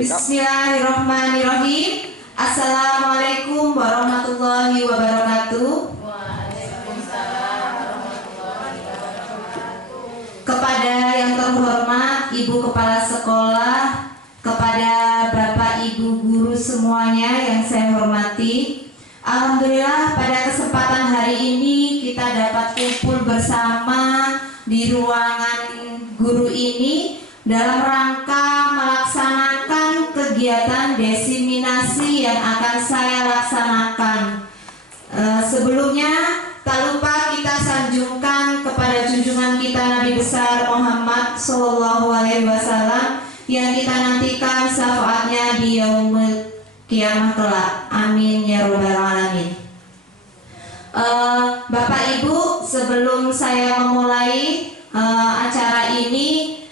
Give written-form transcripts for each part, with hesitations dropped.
Bismillahirrahmanirrahim. Assalamualaikum warahmatullahi wabarakatuh. Kepada yang terhormat Ibu Kepala Sekolah, kepada Bapak Ibu guru semuanya yang saya hormati, alhamdulillah pada kesempatan hari ini kita dapat kumpul bersama di ruangan guru ini dalam rangka melaksanakan kegiatan desiminasi yang akan saya laksanakan. Sebelumnya tak lupa kita sanjungkan kepada junjungan kita Nabi besar Muhammad SAW yang kita nantikan syafaatnya di yaumul kiamah kelak. Amin ya rabbal alamin. Bapak Ibu, sebelum saya memulai acara ini,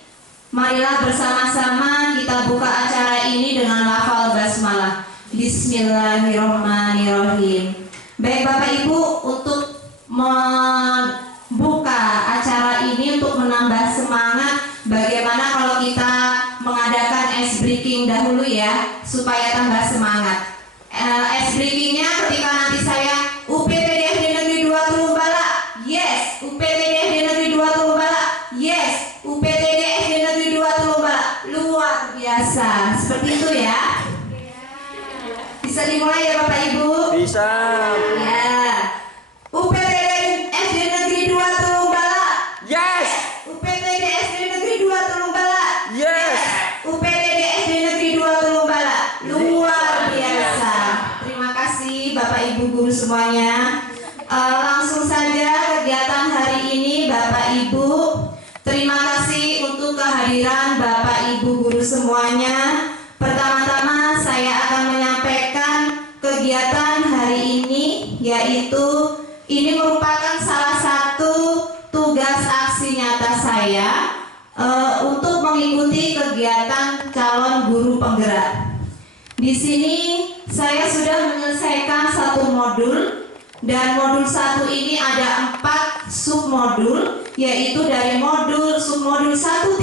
marilah bersama-sama kita buka acara ini dengan lafal basmalah. Bismillahirrahmanirrahim. Baik Bapak Ibu, untuk membuka acara ini, untuk menambah semangat, bagaimana kalau kita mengadakan ice breaking dahulu ya, supaya tambah semangat. Ice breakingnya ketika nanti saya UPTDFD Negeri 2 Tulumbala, yes. UPTDFD Negeri 2 Tulumbala, yes. UPTDFD Negeri 2 Tulumbala, luar biasa. Seperti itu ya. Bisa dimulai ya Bapak Ibu? Bisa. Ya. UPTDFD Negeri 2 Tulumbala, Yes. UPTDFD Negeri 2 Tulumbala, Yes. UPTDFD Negeri 2 Tulumbala, luar biasa. Terima kasih Bapak Ibu guru semuanya. Langsung saja kegiatan hari ini Bapak Ibu. Terima kasih untuk kehadiran Bapak Ibu guru semuanya. Pertama-tama saya akan menyampaikan kegiatan hari ini, yaitu ini merupakan salah satu tugas aksi nyata saya untuk mengikuti kegiatan calon guru penggerak. Di sini saya sudah menyelesaikan satu modul, dan modul 1 ini ada 4 submodul, yaitu dari submodul 1.1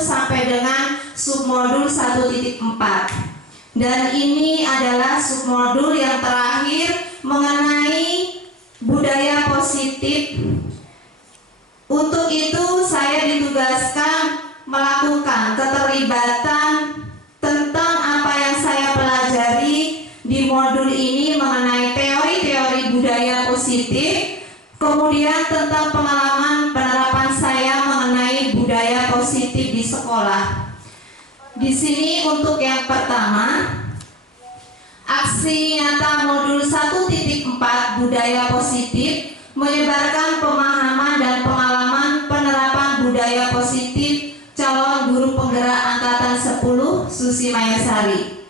sampai dengan submodul 1.4. Dan ini adalah submodul yang terakhir mengenai budaya positif. Untuk itu saya ditugaskan melakukan keterlibatan tentang apa yang saya pelajari di modul ini mengenai teori-teori budaya positif, kemudian tentang pengalaman penerapan saya mengenai budaya positif di sekolah. Di sini untuk yang pertama, aksi nyata modul 1.4 budaya positif menyebarkan pemahaman dan pengalaman penerapan budaya positif calon guru penggerak angkatan 10 Susi Mayasari.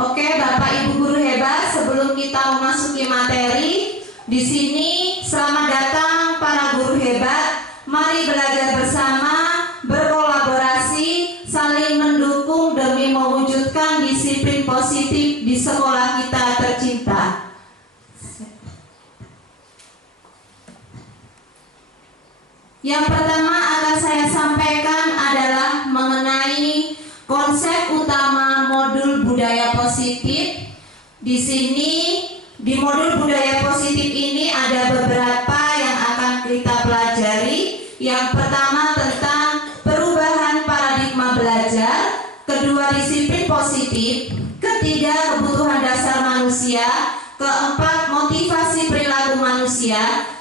Oke, Bapak Ibu guru hebat, sebelum kita memasuki materi, di sini selamat datang para guru hebat. Mari belajar bersama, berkolaborasi, saling mendukung demi mewujudkan disiplin positif di sekolah kita tercinta. Yang pertama akan saya sampaikan adalah mengenai konsep utama modul budaya positif. Di sini di modul budaya positif ini ada beberapa yang akan kita pelajari. Yang pertama tentang perubahan paradigma belajar, kedua disiplin positif, ketiga kebutuhan dasar manusia, keempat motivasi perilaku manusia,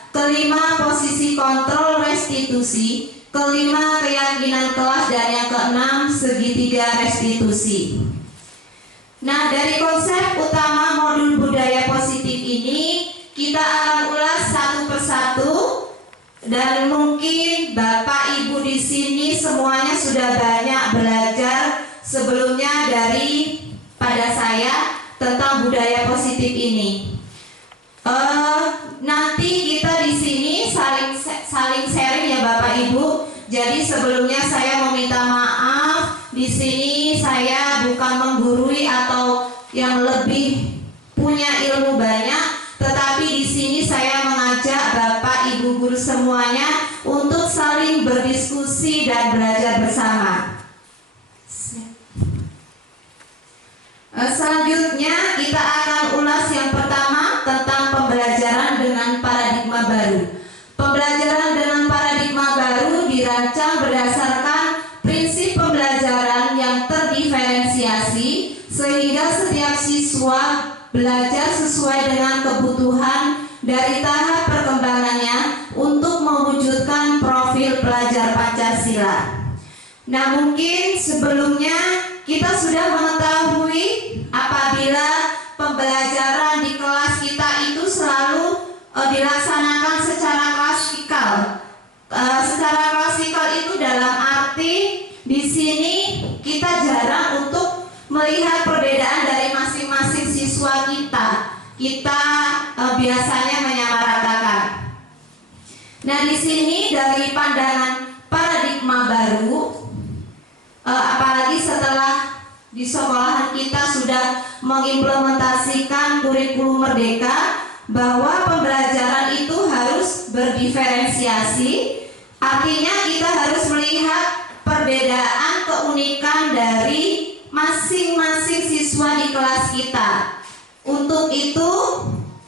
kelima posisi kontrol restitusi, kelima keyakinan kelas, dan yang keenam segitiga restitusi. Nah, dari konsep utama modul budaya positif ini kita akan ulas satu persatu, dan mungkin Bapak Ibu di sini semuanya sudah banyak belajar sebelumnya daripada saya tentang budaya positif ini. Nanti kita di sini saling sharing ya Bapak Ibu. Jadi sebelumnya saya meminta maaf, di sini saya bukan menggurui atau yang lebih punya ilmu banyak, tetapi di sini saya mengajak Bapak Ibu guru semuanya untuk berdiskusi dan belajar bersama. Selanjutnya kita akan ulas yang pertama tentang pembelajaran dengan paradigma baru. Pembelajaran dengan paradigma baru dirancang berdasarkan prinsip pembelajaran yang terdiferensiasi sehingga setiap siswa belajar sesuai dengan kebutuhan dari tahap perkembangannya untuk mewujudkan profil pelajar Pancasila. Nah, mungkin sebelumnya kita sudah mengetahui apabila pembelajaran di kelas kita itu selalu dilaksanakan secara klasikal. Secara klasikal itu dalam arti di sini kita jarang untuk melihat perbedaan dari masing-masing siswa kita. Kita biasanya menyamaratakan. Nah, di sini dari pandangan paradigma baru, apalagi setelah di sekolahan kita sudah mengimplementasikan kurikulum merdeka, bahwa pembelajaran itu harus berdiferensiasi. Artinya kita harus melihat perbedaan keunikan dari masing-masing siswa di kelas kita. Untuk itu,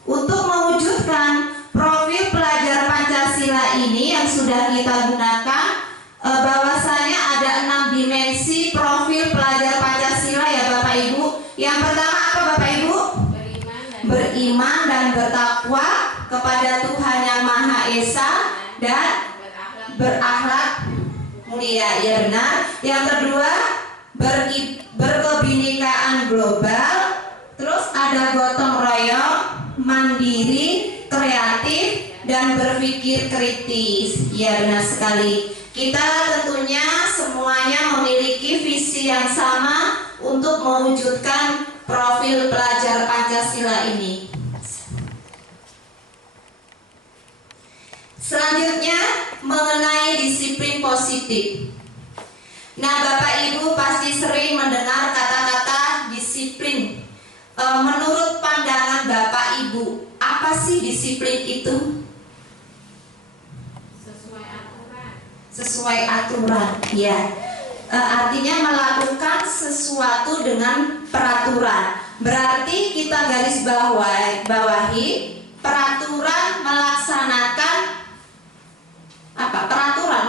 untuk mewujudkan profil pelajar Pancasila ini yang sudah kita gunakan, bahwasanya ada 6 dimensi profil pelajar Pancasila ya Bapak Ibu. Yang pertama apa Bapak Ibu? Beriman dan bertakwa kepada Tuhan Yang Maha Esa dan berakhlak mulia, ya benar. Yang kedua, berkebinekaan global. Terus ada gotong royong, mandiri, kreatif, dan berpikir kritis. Ya benar sekali. Kita tentunya semuanya memiliki visi yang sama untuk mewujudkan profil pelajar Pancasila ini. Selanjutnya mengenai disiplin positif. Nah, Bapak Ibu pasti sering mendengar kata-kata disiplin. Menurut pandangan Bapak Ibu, apa sih disiplin itu? Sesuai aturan, ya. Artinya melakukan sesuatu dengan peraturan. Berarti kita garis bawahi peraturan melaksanakan apa?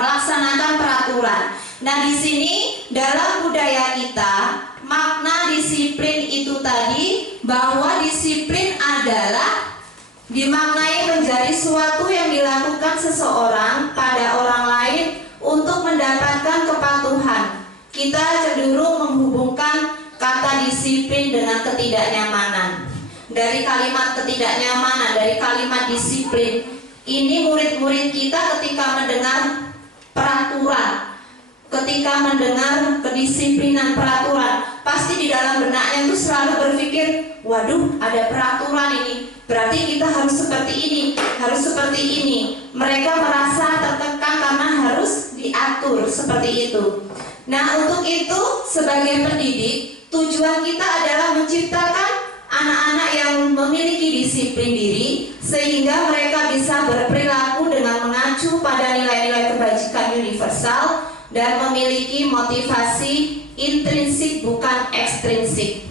Melaksanakan peraturan. Nah, di sini dalam budaya kita, makna disiplin itu tadi bahwa disiplin adalah dimaknai menjadi suatu yang dilakukan seseorang pada orang lain untuk mendapatkan kepatuhan. Kita cenderung menghubungkan kata disiplin dengan ketidaknyamanan. Dari kalimat ketidaknyamanan, dari kalimat disiplin, ini murid-murid kita ketika mendengar peraturan, ketika mendengar kedisiplinan peraturan, pasti di dalam benaknya itu selalu berpikir, waduh, ada peraturan ini, berarti kita harus seperti ini, harus seperti ini. Mereka merasa tertekan karena harus diatur seperti itu. Nah, untuk itu sebagai pendidik, tujuan kita adalah menciptakan anak-anak yang memiliki disiplin diri, sehingga mereka bisa berperilaku dengan mengacu pada nilai-nilai kebajikan universal dan memiliki motivasi intrinsik bukan ekstrinsik.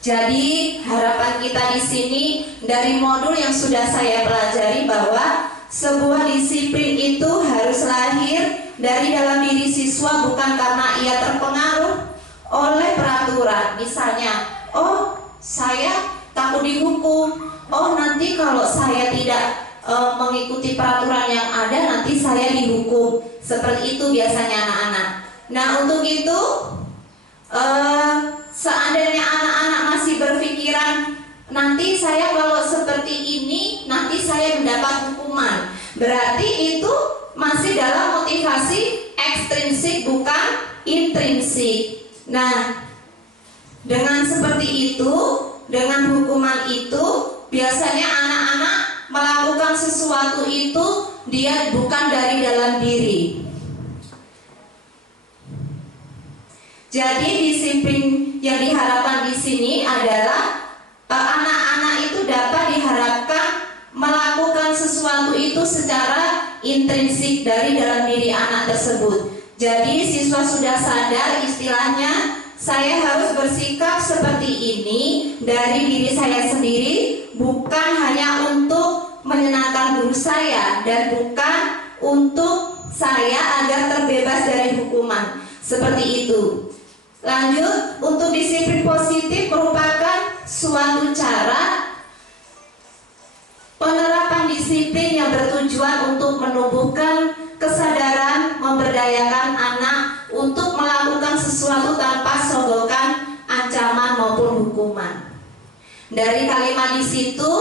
Jadi harapan kita di sini dari modul yang sudah saya pelajari bahwa sebuah disiplin itu harus lahir dari dalam diri siswa, bukan karena ia terpengaruh oleh peraturan. Misalnya, oh saya takut dihukum, oh nanti kalau saya tidak mengikuti peraturan yang ada nanti saya dihukum. Seperti itu biasanya anak-anak. Nah, untuk itu seandainya anak-anak masih berpikiran nanti saya kalau seperti ini nanti saya mendapat hukuman, berarti itu masih dalam motivasi ekstrinsik bukan intrinsik. Nah, dengan seperti itu, dengan hukuman itu, biasanya anak-anak melakukan sesuatu itu dia bukan dari dalam diri. Jadi disiplin yang diharapkan di sini adalah anak-anak itu dapat diharapkan melakukan sesuatu itu secara intrinsik dari dalam diri anak tersebut. Jadi siswa sudah sadar, istilahnya saya harus bersikap seperti ini dari diri saya sendiri, bukan hanya untuk menyenangkan guru saya dan bukan untuk saya agar terbebas dari hukuman. Seperti itu. Lanjut, untuk disiplin positif merupakan suatu cara penerapan disiplin yang bertujuan untuk menumbuhkan kesadaran memberdayakan anak untuk melakukan sesuatu tanpa sogokan, ancaman maupun hukuman. Dari kalimat di situ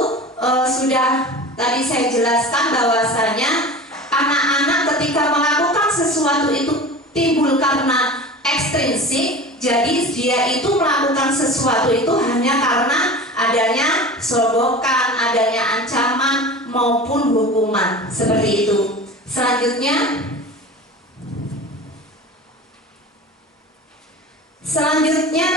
sudah tadi saya jelaskan bahwasanya anak-anak ketika melakukan sesuatu itu timbul karena ekstrinsik, jadi dia itu melakukan sesuatu itu hanya karena adanya sogokan, adanya ancaman maupun hukuman, seperti itu. Selanjutnya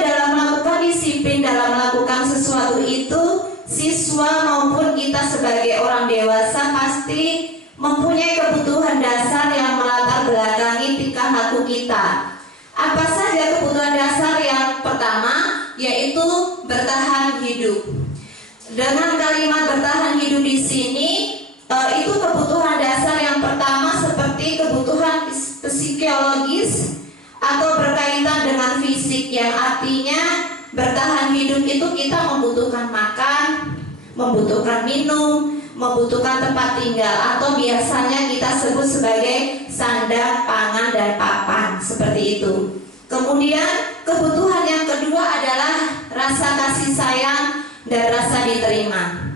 dalam melakukan disiplin, dalam melakukan sesuatu itu, siswa maupun kita sebagai orang dewasa pasti mempunyai kebutuhan dasar yang melatar belakangi tingkah laku kita. Apa saja kebutuhan dasar? Yang pertama yaitu bertahan hidup. Dengan kalimat bertahan hidup di sini itu kebutuhan dasar yang pertama seperti kebutuhan psikologis atau berkaitan dengan fisik, yang artinya bertahan hidup itu kita membutuhkan makan, membutuhkan minum, membutuhkan tempat tinggal atau biasanya kita sebut sebagai sandang, pangan, dan papan, seperti itu. Kemudian kebutuhan yang kedua adalah rasa kasih sayang dan rasa diterima.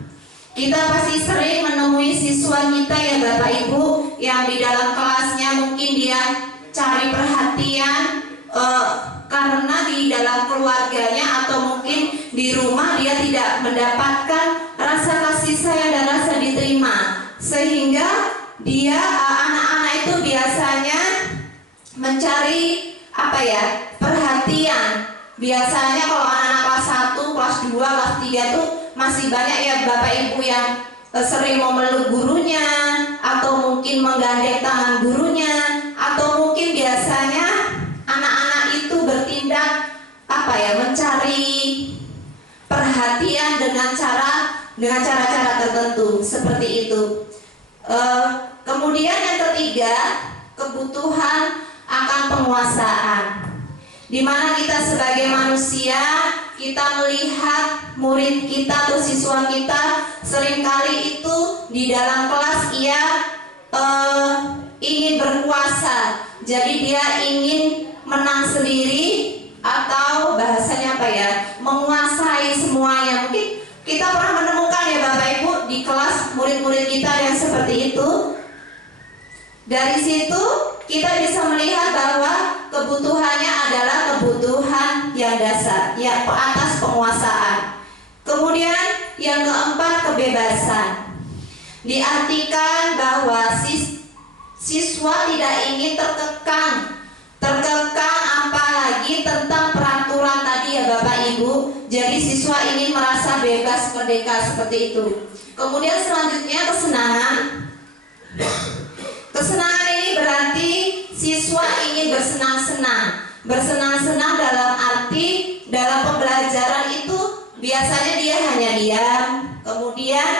Kita pasti sering menemui siswa kita ya Bapak Ibu yang di dalam kelasnya mungkin dia cari perhatian karena di dalam keluarganya atau mungkin di rumah dia tidak mendapatkan rasa kasih sayang dan rasa diterima, sehingga dia anak-anak itu biasanya mencari perhatian. Biasanya kalau anak-anak kelas 1, kelas 2, kelas 3 tuh masih banyak ya Bapak Ibu yang sering memeluk gurunya atau mungkin menggandeng tangan gurunya, atau mungkin biasanya anak-anak itu bertindak mencari perhatian dengan cara-cara tertentu, seperti itu. Kemudian yang ketiga, kebutuhan akan penguasaan, di mana kita sebagai manusia, kita melihat murid kita atau siswa kita seringkali itu di dalam kelas ia ingin berkuasa, jadi dia ingin menang sendiri atau bahasanya menguasai semuanya. Mungkin kita pernah menemukan ya Bapak Ibu di kelas murid-murid kita yang seperti itu. Dari situ kita bisa melihat bahwa kebutuhannya adalah kebutuhan yang dasar, ya atas penguasaan. Kemudian yang keempat, kebebasan. Diartikan bahwa siswa tidak ingin terkekang apalagi tentang peraturan tadi ya Bapak Ibu. Jadi siswa ingin merasa bebas, merdeka, seperti itu. Kemudian selanjutnya kesenangan. Kesenangan ini berarti siswa ingin bersenang-senang. Bersenang-senang dalam arti dalam pembelajaran itu biasanya dia hanya diam, kemudian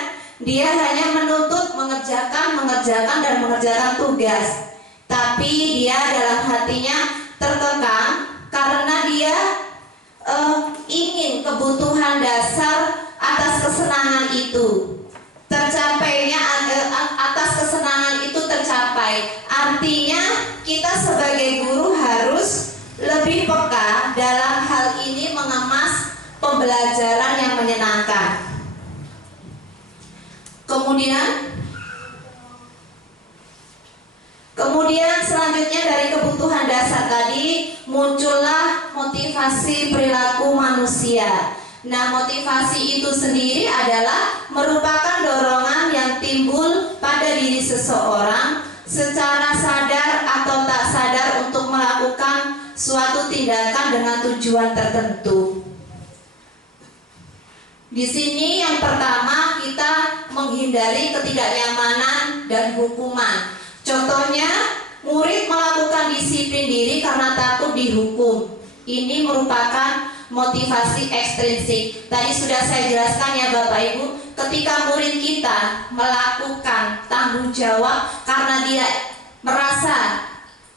dia hanya menuntut mengerjakan dan mengerjakan tugas. Tapi dia dalam hatinya terkekang karena dia ingin kebutuhan dasar atas kesenangan itu tercapainya, atas kesenangan itu tercapai. Artinya kita sebagai guru harus lebih peka dalam hal ini, mengemas pembelajaran yang menyenangkan. Kemudian selanjutnya dari kebutuhan dasar tadi muncullah motivasi perilaku manusia. Nah, motivasi itu sendiri adalah merupakan dorongan yang timbul pada diri seseorang secara sadar atau tak sadar untuk melakukan suatu tindakan dengan tujuan tertentu. Di sini yang pertama kita menghindari ketidaknyamanan dan hukuman. Contohnya, murid melakukan disiplin diri karena takut dihukum. Ini merupakan motivasi ekstrinsik. Tadi sudah saya jelaskan ya Bapak Ibu, ketika murid kita melakukan tanggung jawab karena dia merasa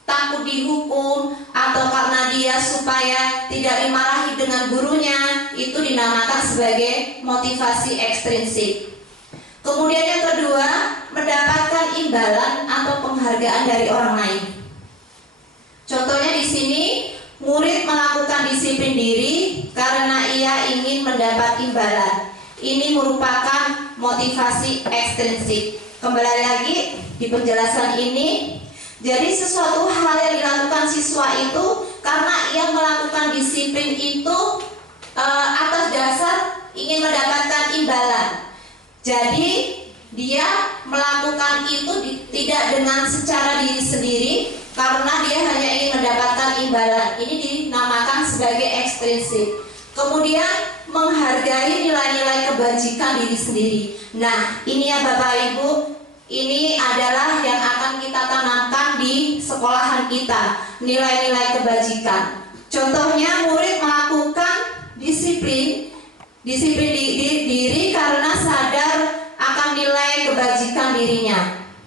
takut dihukum atau karena dia supaya tidak dimarahi dengan gurunya, itu dinamakan sebagai motivasi ekstrinsik. Kemudian yang kedua, mendapatkan imbalan atau penghargaan dari orang lain. Contohnya di sini, murid melakukan disiplin diri karena ia ingin mendapat imbalan. Ini merupakan motivasi ekstrinsik. Kembali lagi di penjelasan ini, jadi sesuatu hal yang dilakukan siswa itu karena ia melakukan disiplin itu atas dasar ingin mendapatkan imbalan. Jadi dia melakukan itu tidak dengan secara diri sendiri karena dia hanya ingin mendapatkan imbalan. Ini dinamakan sebagai ekstrinsik. Kemudian menghargai nilai-nilai kebajikan diri sendiri. Nah, ini ya Bapak Ibu, ini adalah yang akan kita tanamkan di sekolahan kita, nilai-nilai kebajikan. Contohnya, murid melakukan disiplin diri karena sadar akan nilai kebajikan dirinya.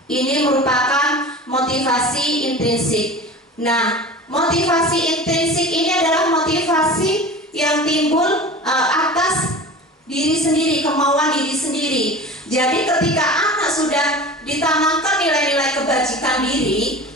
Ini merupakan motivasi intrinsik. Nah, motivasi intrinsik ini adalah motivasi yang timbul atas diri sendiri, kemauan diri sendiri. Jadi ketika anak sudah ditanamkan nilai-nilai kebajikan diri,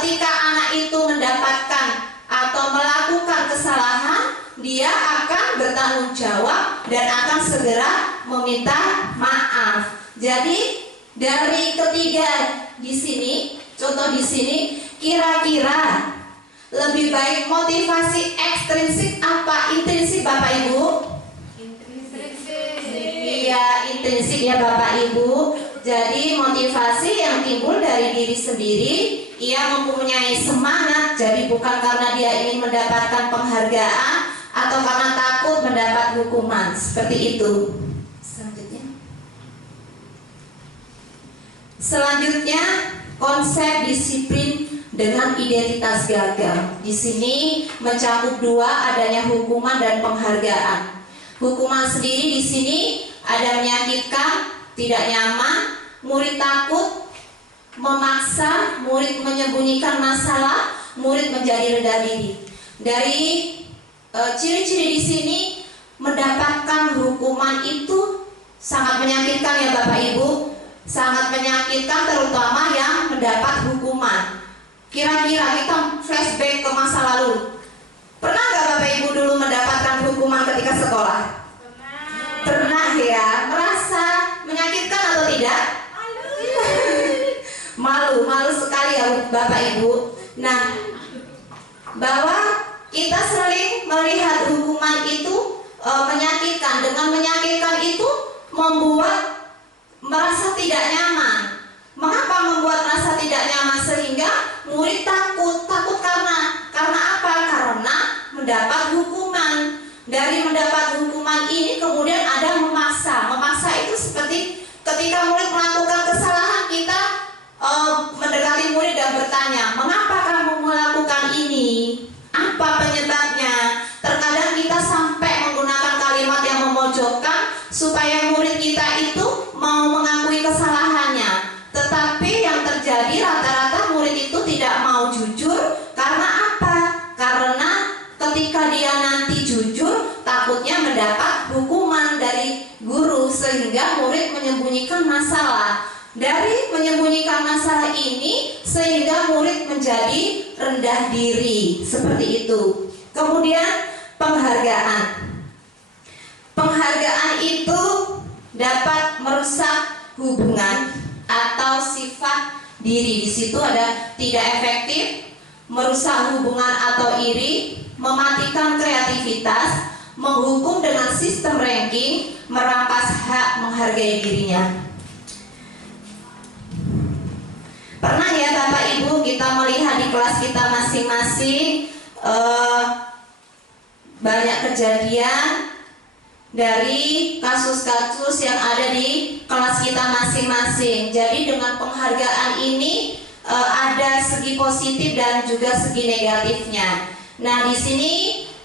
ketika anak itu mendapatkan atau melakukan kesalahan, dia akan bertanggung jawab dan akan segera meminta maaf. Jadi dari ketiga di sini, contoh di sini, kira-kira lebih baik motivasi ekstrinsik apa intrinsik Bapak Ibu? Iya, intrinsik ya Bapak Ibu. Jadi motivasi yang timbul dari diri sendiri, ia mempunyai semangat. Jadi bukan karena dia ingin mendapatkan penghargaan atau karena takut mendapat hukuman. Seperti itu. Selanjutnya konsep disiplin dengan identitas gagal. Di sini mencakup dua, adanya hukuman dan penghargaan. Hukuman sendiri di sini ada menyakitkan, tidak nyaman, murid takut, memaksa, murid menyembunyikan masalah, murid menjadi rendah diri. Dari ciri-ciri di sini mendapatkan hukuman itu sangat menyakitkan ya Bapak Ibu, sangat menyakitkan terutama yang mendapat hukuman. Kira-kira kita flashback ke masa lalu. Pernah nggak Bapak Ibu dulu mendapatkan hukuman ketika sekolah? Pernah ya. Merasa menyakitkan atau tidak? Malu sekali ya Bapak Ibu. Nah, bahwa kita sering melihat hukuman itu menyakitkan. Dengan menyakitkan itu membuat merasa tidak nyaman. Mengapa membuat merasa tidak nyaman? Sehingga murid takut karena apa? Karena mendapat hukuman. Dari mendapat hukuman ini kemudian ada memaksa. Memaksa itu seperti ketika murid melakukan kesalahan, kita mendekati murid dan bertanya, mengapa kamu melakukan ini? Apa penyebabnya? Terkadang kita sampai menggunakan kalimat yang memojokkan supaya murid kita itu mau mengakui kesalahannya. Tetapi yang terjadi rata-rata murid itu tidak mau jujur. Karena apa? Karena ketika dia nanti jujur, takutnya mendapat hukuman dari guru, sehingga murid menyembunyikan masalah. Dari menyembunyikan masalah ini sehingga murid menjadi rendah diri. Seperti itu. Kemudian penghargaan. Penghargaan itu dapat merusak hubungan atau sifat diri. Di situ ada tidak efektif, merusak hubungan atau iri, mematikan kreativitas, menghukum dengan sistem ranking, merampas hak menghargai dirinya. Pernah ya Bapak Ibu kita melihat di kelas kita masing-masing banyak kejadian dari kasus-kasus yang ada di kelas kita masing-masing. Jadi dengan penghargaan ini ada segi positif dan juga segi negatifnya. Nah, di sini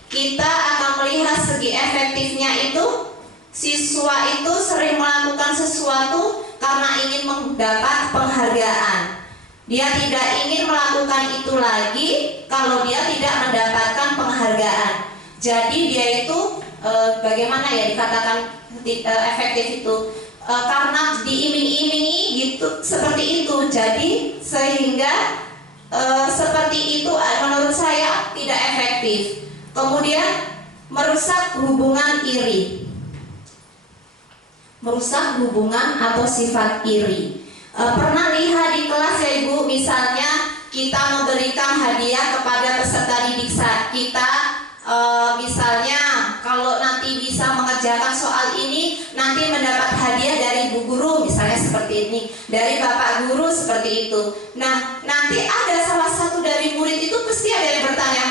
kita akan melihat segi efektifnya itu. Siswa itu sering melakukan sesuatu karena ingin mendapat penghargaan. Dia tidak ingin melakukan itu lagi kalau dia tidak mendapatkan penghargaan. Jadi dia itu bagaimana ya dikatakan efektif itu, karena diiming-imingi gitu, seperti itu. Jadi sehingga seperti itu menurut saya tidak efektif. Kemudian merusak hubungan iri, merusak hubungan atau sifat iri. Pernah lihat di kelas ya Ibu, misalnya kita memberikan hadiah kepada peserta didik kita. Misalnya kalau nanti bisa mengerjakan soal ini nanti mendapat hadiah dari Bu Guru, misalnya seperti ini, dari Bapak Guru seperti itu. Nah, nanti ada salah satu dari murid itu pasti ada yang bertanya,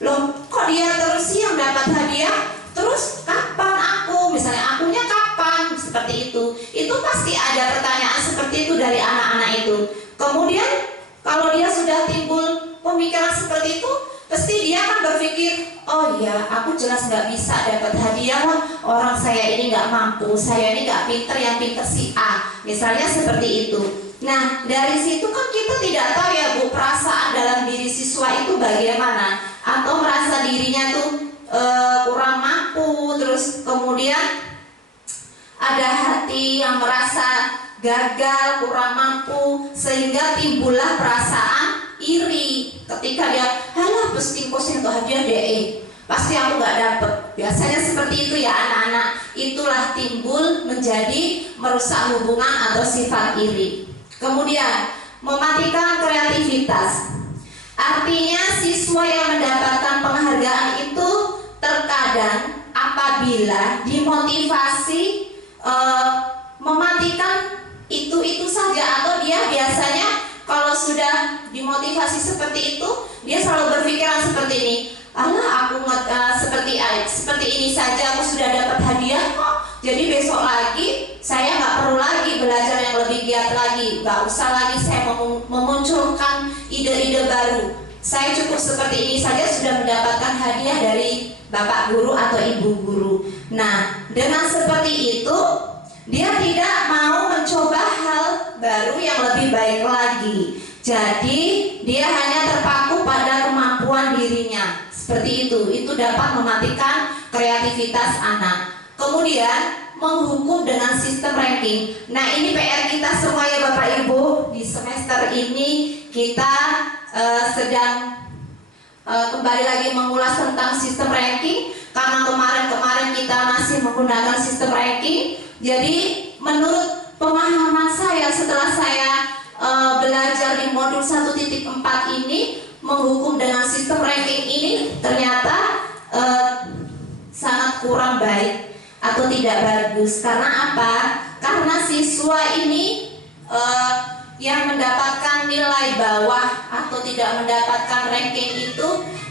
loh kok dia terus sih yang dapat hadiah, terus kapan aku, misalnya akunya kapan, seperti itu. Itu pasti ada pertanyaan seperti itu dari anak-anak itu. Kemudian kalau dia sudah timbul pemikiran seperti itu, pasti dia akan berpikir, oh ya, aku jelas nggak bisa dapat hadiah lah, orang saya ini nggak mampu, saya ini nggak pinter, yang pinter si A, misalnya seperti itu. Nah, dari situ kan kita tidak tahu ya Bu, perasaan dalam diri siswa itu bagaimana, atau merasa dirinya tuh kurang mampu, terus kemudian ada hati yang merasa gagal, kurang mampu, sehingga timbullah perasaan iri ketika dia, halah pesting kosen tuh hadiah DE, pasti aku nggak dapet. Biasanya seperti itu ya anak-anak. Itulah timbul menjadi merusak hubungan atau sifat iri. Kemudian mematikan kreativitas. Artinya siswa yang mendapatkan penghargaan itu terkadang apabila dimotivasi mematikan itu saja, atau dia biasanya kalau sudah dimotivasi seperti itu, dia selalu berpikiran seperti ini, alah aku seperti ini saja aku sudah dapat hadiah kok, jadi besok lagi saya nggak perlu lagi belajar yang lebih giat lagi, nggak usah lagi saya memunculkan ide-ide baru, saya cukup seperti ini saja sudah mendapatkan hadiah dari Bapak Guru atau Ibu Guru. Nah, dengan seperti itu dia tidak mau mencoba hal baru yang lebih baik lagi. Jadi dia hanya terpaku pada kemampuan dirinya. Seperti itu. Itu dapat mematikan kreativitas anak. Kemudian menghukum dengan sistem ranking. Nah, ini PR kita semua ya Bapak Ibu. Di semester ini kita sedang kembali lagi mengulas tentang sistem ranking. Karena kemarin kita masih menggunakan sistem ranking. Jadi menurut pemahaman saya setelah saya belajar di modul 1.4 ini, menghukum dengan sistem ranking ini ternyata sangat kurang baik atau tidak bagus. Karena apa? Karena siswa ini yang mendapatkan nilai bawah atau tidak mendapatkan ranking itu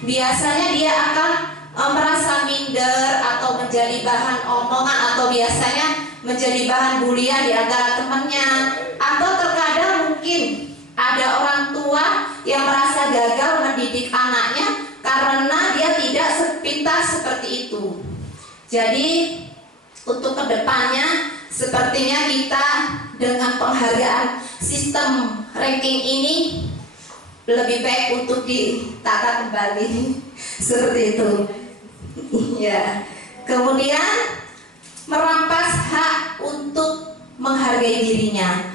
biasanya dia akan merasa minder atau menjadi bahan omongan, atau biasanya menjadi bahan bulian di antara temannya, atau terkadang mungkin ada orang tua yang merasa gagal mendidik anaknya karena dia tidak sepintar seperti itu. Jadi untuk kedepannya sepertinya kita dengan penghargaan sistem ranking ini lebih baik untuk ditata kembali seperti itu. Ya. Kemudian merampas hak untuk menghargai dirinya.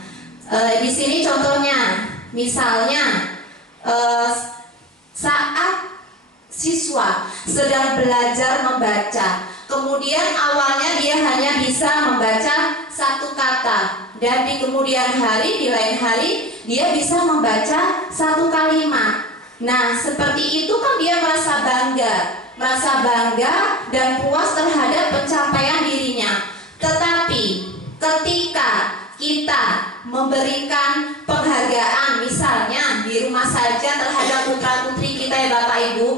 Di sini contohnya, misalnya saat siswa sedang belajar membaca, kemudian awalnya dia hanya bisa membaca satu kata, dan di kemudian hari, di lain hari dia bisa membaca satu kalimat. Nah, seperti itu kan dia merasa bangga dan puas terhadap pencapaian dirinya. Tetapi ketika kita memberikan penghargaan, misalnya di rumah saja terhadap putra-putri kita ya Bapak Ibu,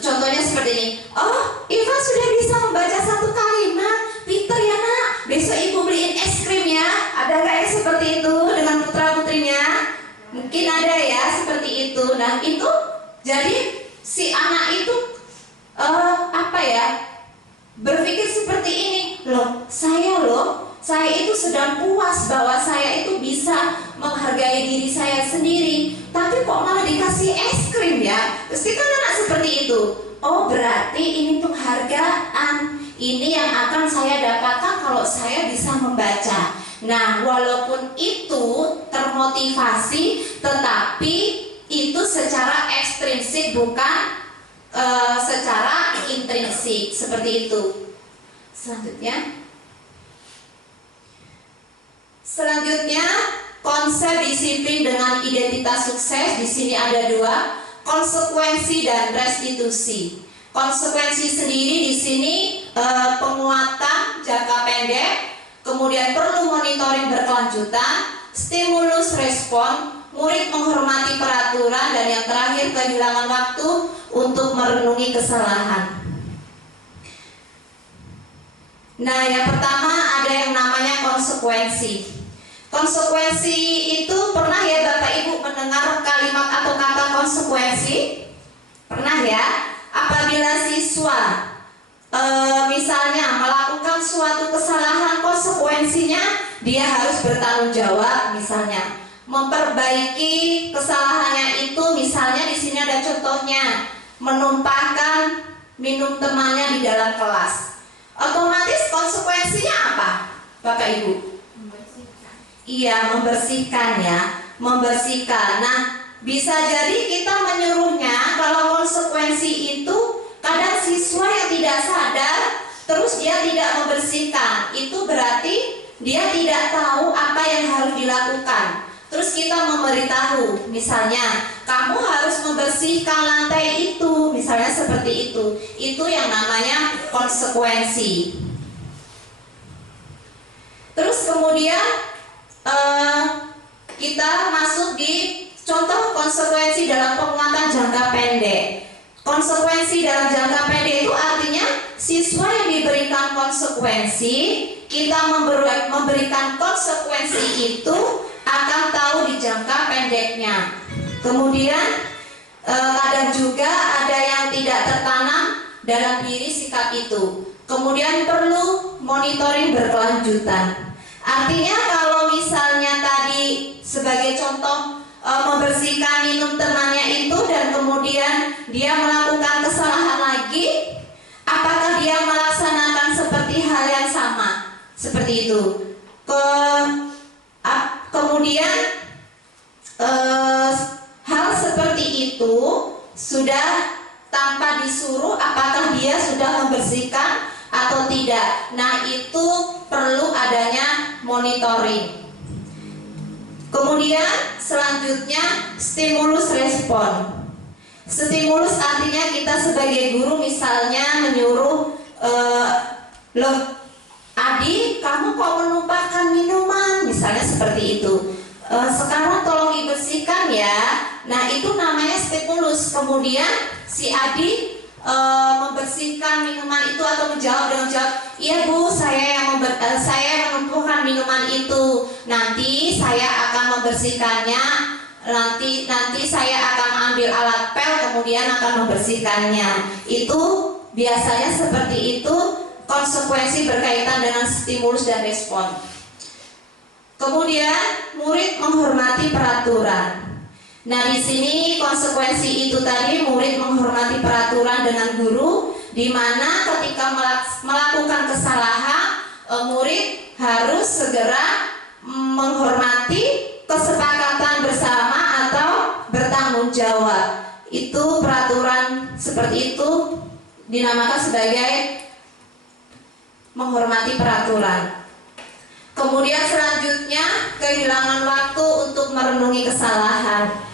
contohnya seperti ini. Oh, Iva sudah bisa membaca seperti itu dengan putra-putrinya? Mungkin ada ya seperti itu. Nah itu jadi si anak itu berpikir seperti ini, saya itu sedang puas bahwa saya itu bisa menghargai diri saya sendiri, tapi kok malah dikasih es krim ya? Pasti kan anak seperti itu. Oh berarti ini penghargaan, ini yang akan saya dapatkan kalau saya bisa membaca. Nah walaupun itu termotivasi, tetapi itu secara ekstrinsik bukan secara intrinsik, seperti itu. Selanjutnya konsep disiplin dengan identitas sukses. Di sini ada dua, konsekuensi dan restitusi. Konsekuensi sendiri di sini penguatan jangka pendek, kemudian perlu monitoring berkelanjutan, stimulus respon, murid menghormati peraturan, dan yang terakhir kehilangan waktu untuk merenungi kesalahan. Nah, yang pertama ada yang namanya konsekuensi. Konsekuensi itu pernah ya Bapak Ibu mendengar kalimat atau kata konsekuensi? Pernah ya? Apabila siswa misalnya melakukan suatu kesalahan, konsekuensinya dia harus bertanggung jawab, misalnya memperbaiki kesalahannya itu. Misalnya di sini ada contohnya, menumpahkan minum temannya di dalam kelas. Otomatis konsekuensinya apa, Bapak Ibu? Membersihkan. Iya, membersihkan ya, membersihkan. Nah, bisa jadi kita menyuruhnya, kalau konsekuensi itu kadang siswa yang tidak sadar, terus dia tidak membersihkan. Itu berarti dia tidak tahu apa yang harus dilakukan. Terus kita memberitahu, misalnya kamu harus membersihkan lantai itu, misalnya seperti itu. Itu yang namanya konsekuensi. Terus kemudian kita masuk di contoh konsekuensi dalam penguatan jangka pendek. Konsekuensi dalam jangka pendek itu artinya siswa yang diberikan konsekuensi, kita memberikan konsekuensi itu akan tahu di jangka pendeknya. Kemudian kadang juga ada yang tidak tertanam dalam diri sikap itu. Kemudian perlu monitoring berkelanjutan. Artinya kalau misalnya tadi sebagai contoh membersihkan minum temannya itu, dan kemudian dia melakukan kesalahan lagi, apakah dia melaksanakan seperti hal yang sama? Seperti itu. Kemudian hal seperti itu sudah tanpa disuruh, apakah dia sudah membersihkan atau tidak. Nah, itu perlu adanya monitoring. Kemudian selanjutnya stimulus respon. Stimulus artinya kita sebagai guru misalnya menyuruh, loh Adi, kamu kok menumpahkan minuman, misalnya seperti itu. Sekarang tolong dibersihkan ya. Nah, itu namanya stimulus. Kemudian si Adi membersihkan minuman itu atau menjawab dengan jawab, iya Bu, saya menumpuhkan minuman itu. Nanti saya akan membersihkannya. Nanti saya akan ambil alat pel, kemudian akan membersihkannya. Itu biasanya seperti itu. Konsekuensi berkaitan dengan stimulus dan respon. Kemudian murid menghormati peraturan. Nah, di sini konsekuensi itu tadi murid menghormati peraturan dengan guru, di mana ketika melakukan kesalahan, murid harus segera menghormati kesepakatan bersama atau bertanggung jawab. Itu peraturan seperti itu dinamakan sebagai menghormati peraturan. Kemudian selanjutnya kehilangan waktu untuk merenungi kesalahan.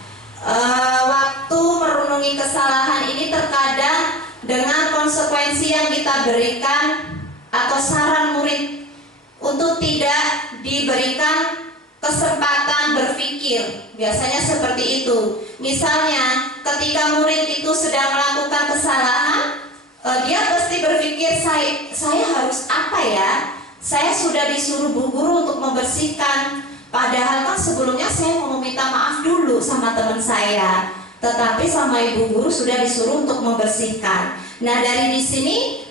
Waktu merenungi kesalahan ini terkadang dengan konsekuensi yang kita berikan atau saran murid untuk tidak diberikan kesempatan berpikir. Biasanya seperti itu. Misalnya ketika murid itu sedang melakukan kesalahan, dia pasti berpikir, saya harus apa ya? Saya sudah disuruh bu guru untuk membersihkan Padahal kan sebelumnya saya mau meminta maaf dulu sama teman saya, tetapi sama ibu guru sudah disuruh untuk membersihkan. Nah, dari di sini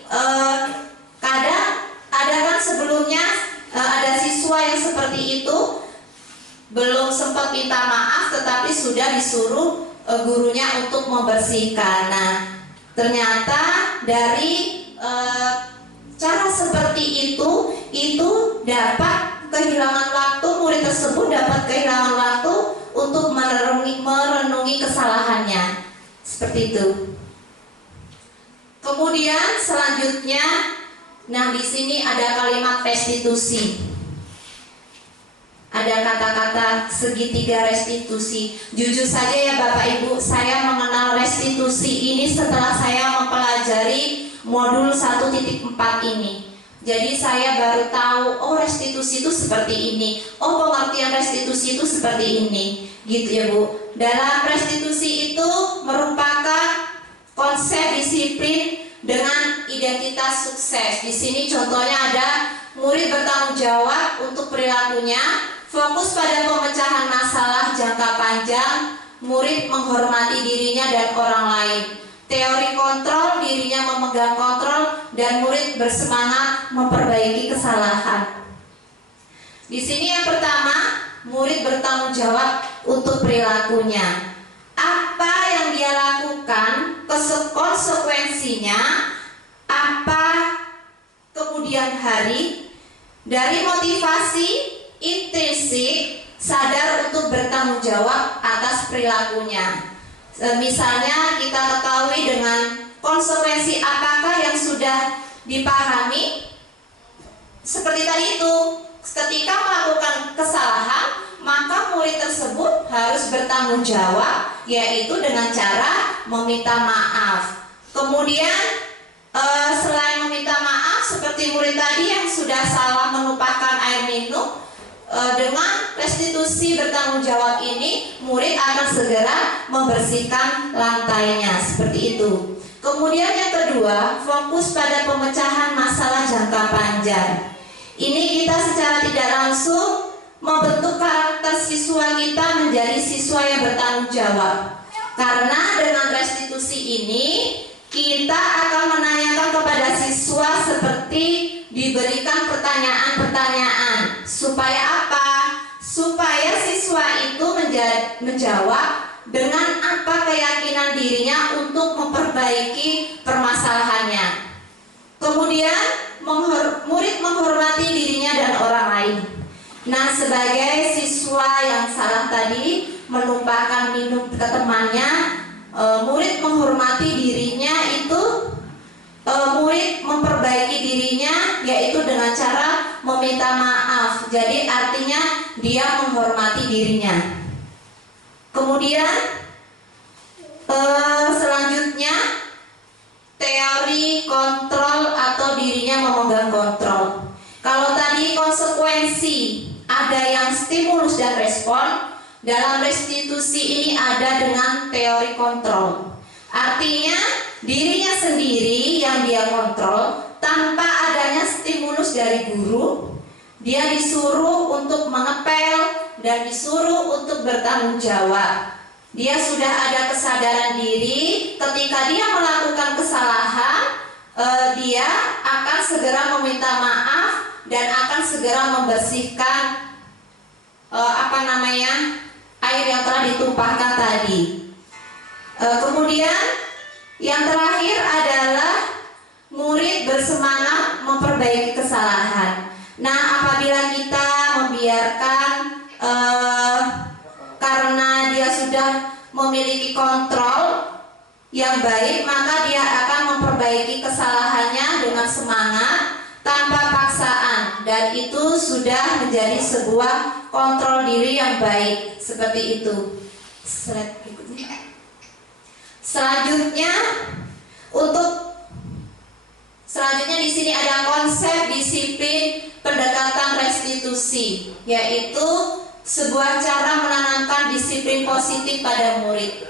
kadang ada kan sebelumnya ada siswa yang seperti itu belum sempat minta maaf, tetapi sudah disuruh gurunya untuk membersihkan. Nah, ternyata dari cara seperti itu dapat kehilangan waktu, murid tersebut dapat kehilangan waktu untuk merenungi kesalahannya. Seperti itu. Kemudian selanjutnya, nah di sini ada kalimat restitusi. Ada kata-kata segitiga restitusi. Jujur saja ya Bapak Ibu, saya mengenal restitusi ini setelah saya mempelajari modul 1.4 ini. Jadi saya baru tahu, oh restitusi itu seperti ini, oh pengertian restitusi itu seperti ini, gitu ya Bu. Dalam restitusi itu merupakan konsep disiplin dengan identitas sukses. Di sini contohnya ada murid bertanggung jawab untuk perilakunya, fokus pada pemecahan masalah jangka panjang, murid menghormati dirinya dan orang lain. Teori kontrol, dirinya memegang kontrol, dan murid bersemangat memperbaiki kesalahan. Di sini yang pertama, murid bertanggung jawab untuk perilakunya. Apa yang dia lakukan, konsekuensinya, apa kemudian hari, dari motivasi intrinsik, sadar untuk bertanggung jawab atas perilakunya. Misalnya kita ketahui dengan konsekuensi apakah yang sudah dipahami. Seperti tadi itu, ketika melakukan kesalahan, maka murid tersebut harus bertanggung jawab, yaitu dengan cara meminta maaf. Kemudian selain meminta maaf, seperti murid tadi yang sudah salah menumpahkan air minum, dengan restitusi bertanggung jawab ini, murid akan segera membersihkan lantainya, seperti itu. Kemudian yang kedua, fokus pada pemecahan masalah jangka panjang. Ini kita secara tidak langsung membentuk karakter siswa kita menjadi siswa yang bertanggung jawab. Karena dengan restitusi ini, kita akan menanyakan kepada siswa seperti diberikan pertanyaan-pertanyaan. Supaya apa? Supaya siswa itu menjawab dengan apa keyakinan dirinya untuk memperbaiki permasalahannya. Kemudian murid menghormati dirinya dan orang lain. Nah, sebagai siswa yang salah tadi menumpahkan minum ke temannya, murid menghormati dirinya itu murid memperbaiki dirinya, yaitu dengan cara meminta maaf. Jadi artinya dia menghormati dirinya. Kemudian selanjutnya teori kontrol atau dirinya memegang kontrol. Kalau tadi konsekuensi ada yang stimulus dan respon, dalam restitusi ini ada dengan teori kontrol. Artinya dirinya sendiri yang dia kontrol tanpa adanya stimulus dari guru. Dia disuruh untuk mengepel dan disuruh untuk bertanggung jawab. Dia sudah ada kesadaran diri, ketika dia melakukan kesalahan, dia akan segera meminta maaf dan akan segera membersihkan air yang telah ditumpahkan tadi. Kemudian yang terakhir adalah murid bersemangat memperbaiki kesalahan. Nah, apabila kita membiarkan karena dia sudah memiliki kontrol yang baik, maka dia akan memperbaiki kesalahannya dengan semangat tanpa paksaan, dan itu sudah menjadi sebuah kontrol diri yang baik. Seperti itu. Slide berikutnya. Selanjutnya di sini ada konsep disiplin pendekatan restitusi, yaitu sebuah cara menanamkan disiplin positif pada murid.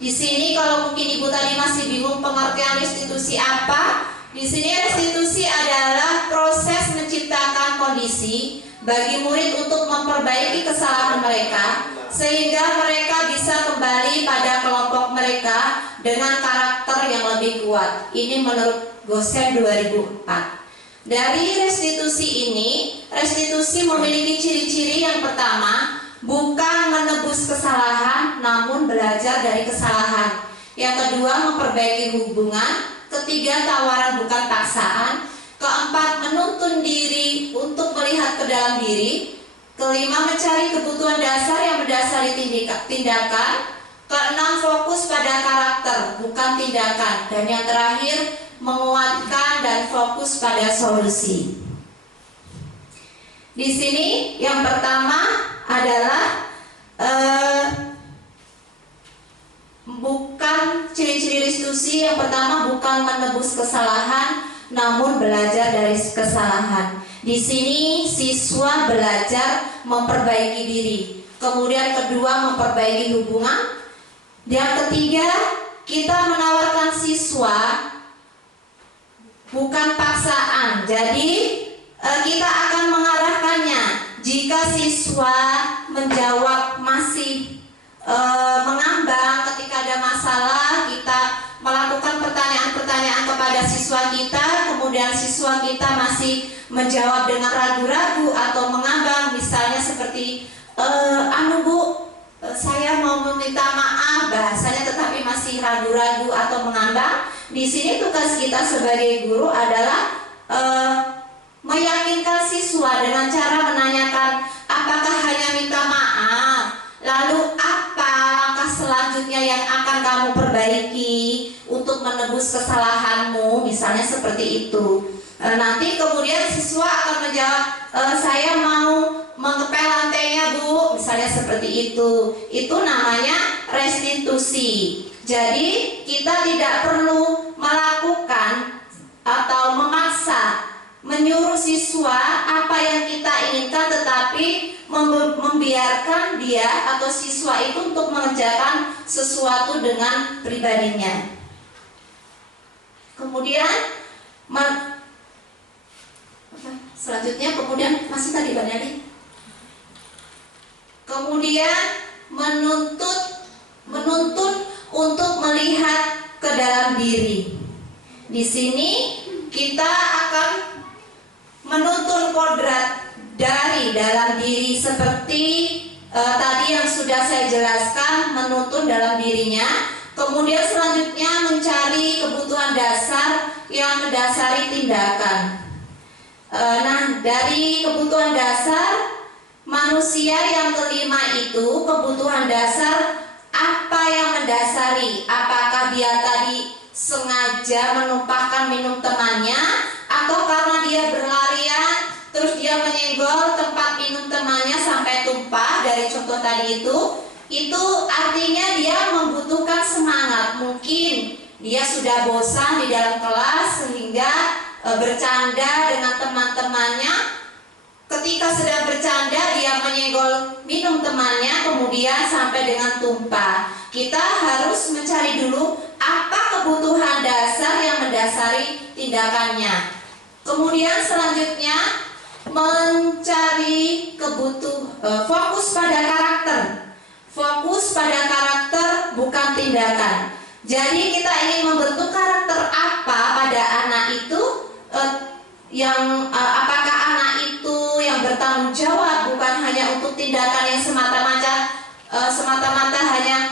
Di sini kalau mungkin Ibu tadi masih bingung pengertian restitusi apa, di sini restitusi adalah proses menciptakan kondisi bagi murid untuk memperbaiki kesalahan mereka, sehingga mereka bisa kembali pada kelompok mereka dengan karakter yang lebih kuat. Ini menurut Gosen 2004. Dari restitusi ini, restitusi memiliki ciri-ciri. Yang pertama, bukan menebus kesalahan, namun belajar dari kesalahan. Yang kedua, memperbaiki hubungan. Ketiga, tawaran bukan paksaan. Keempat, menuntun diri untuk melihat ke dalam diri. Kelima, mencari kebutuhan dasar yang mendasari tindakan. Keenam, fokus pada karakter, bukan tindakan. Dan yang terakhir, menguatkan dan fokus pada solusi. Di sini yang pertama adalah bukan ciri-ciri restitusi. Yang pertama, bukan menebus kesalahan, namun belajar dari kesalahan. Di sini siswa belajar memperbaiki diri. Kemudian kedua, memperbaiki hubungan. Yang ketiga, kita menawarkan siswa, bukan paksaan. Jadi kita akan mengarahkannya. Jika siswa menjawab masih mengambang ketika ada masalah, kita melakukan pertanyaan-pertanyaan kepada siswa kita, kemudian siswa kita masih menjawab dengan ragu-ragu atau mengambang, misalnya seperti Bu, saya mau meminta maaf, bahasanya tetapi masih ragu-ragu atau mengambang. Di sini tugas kita sebagai guru adalah meyakinkan siswa dengan cara menanyakan apakah hanya minta maaf, lalu apa langkah selanjutnya yang akan kamu perbaiki untuk menebus kesalahanmu, misalnya seperti itu. Nanti kemudian siswa akan menjawab, saya mau mengepel lantainya Bu, misalnya seperti itu. Itu namanya restitusi. Jadi kita tidak perlu melakukan atau memaksa, menyuruh siswa apa yang kita inginkan, tetapi membiarkan dia atau siswa itu untuk mengerjakan sesuatu dengan pribadinya. Kemudian selanjutnya, kemudian masih tadi Mbak Nelly. Kemudian menuntun untuk melihat ke dalam diri. Di sini kita akan menuntun kodrat dari dalam diri seperti tadi yang sudah saya jelaskan, menuntun dalam dirinya. Kemudian selanjutnya mencari kebutuhan dasar yang mendasari tindakan. Nah, dari kebutuhan dasar manusia yang kelima itu, kebutuhan dasar apa yang mendasari? Apakah dia tadi sengaja menumpahkan minum temannya, atau karena dia berlarian terus dia menyenggol tempat minum temannya sampai tumpah? Dari contoh tadi itu artinya dia membutuhkan semangat. Mungkin dia sudah bosan di dalam kelas sehingga bercanda dengan teman-temannya. Ketika sedang bercanda dia menyenggol minum temannya, kemudian sampai dengan tumpah. Kita harus mencari dulu apa kebutuhan dasar yang mendasari tindakannya. Kemudian selanjutnya mencari fokus pada karakter. Fokus pada karakter, bukan tindakan. Jadi kita ingin membentuk karakter apa pada anak itu, apakah anak itu yang bertanggung jawab, bukan hanya untuk tindakan yang semata-mata hanya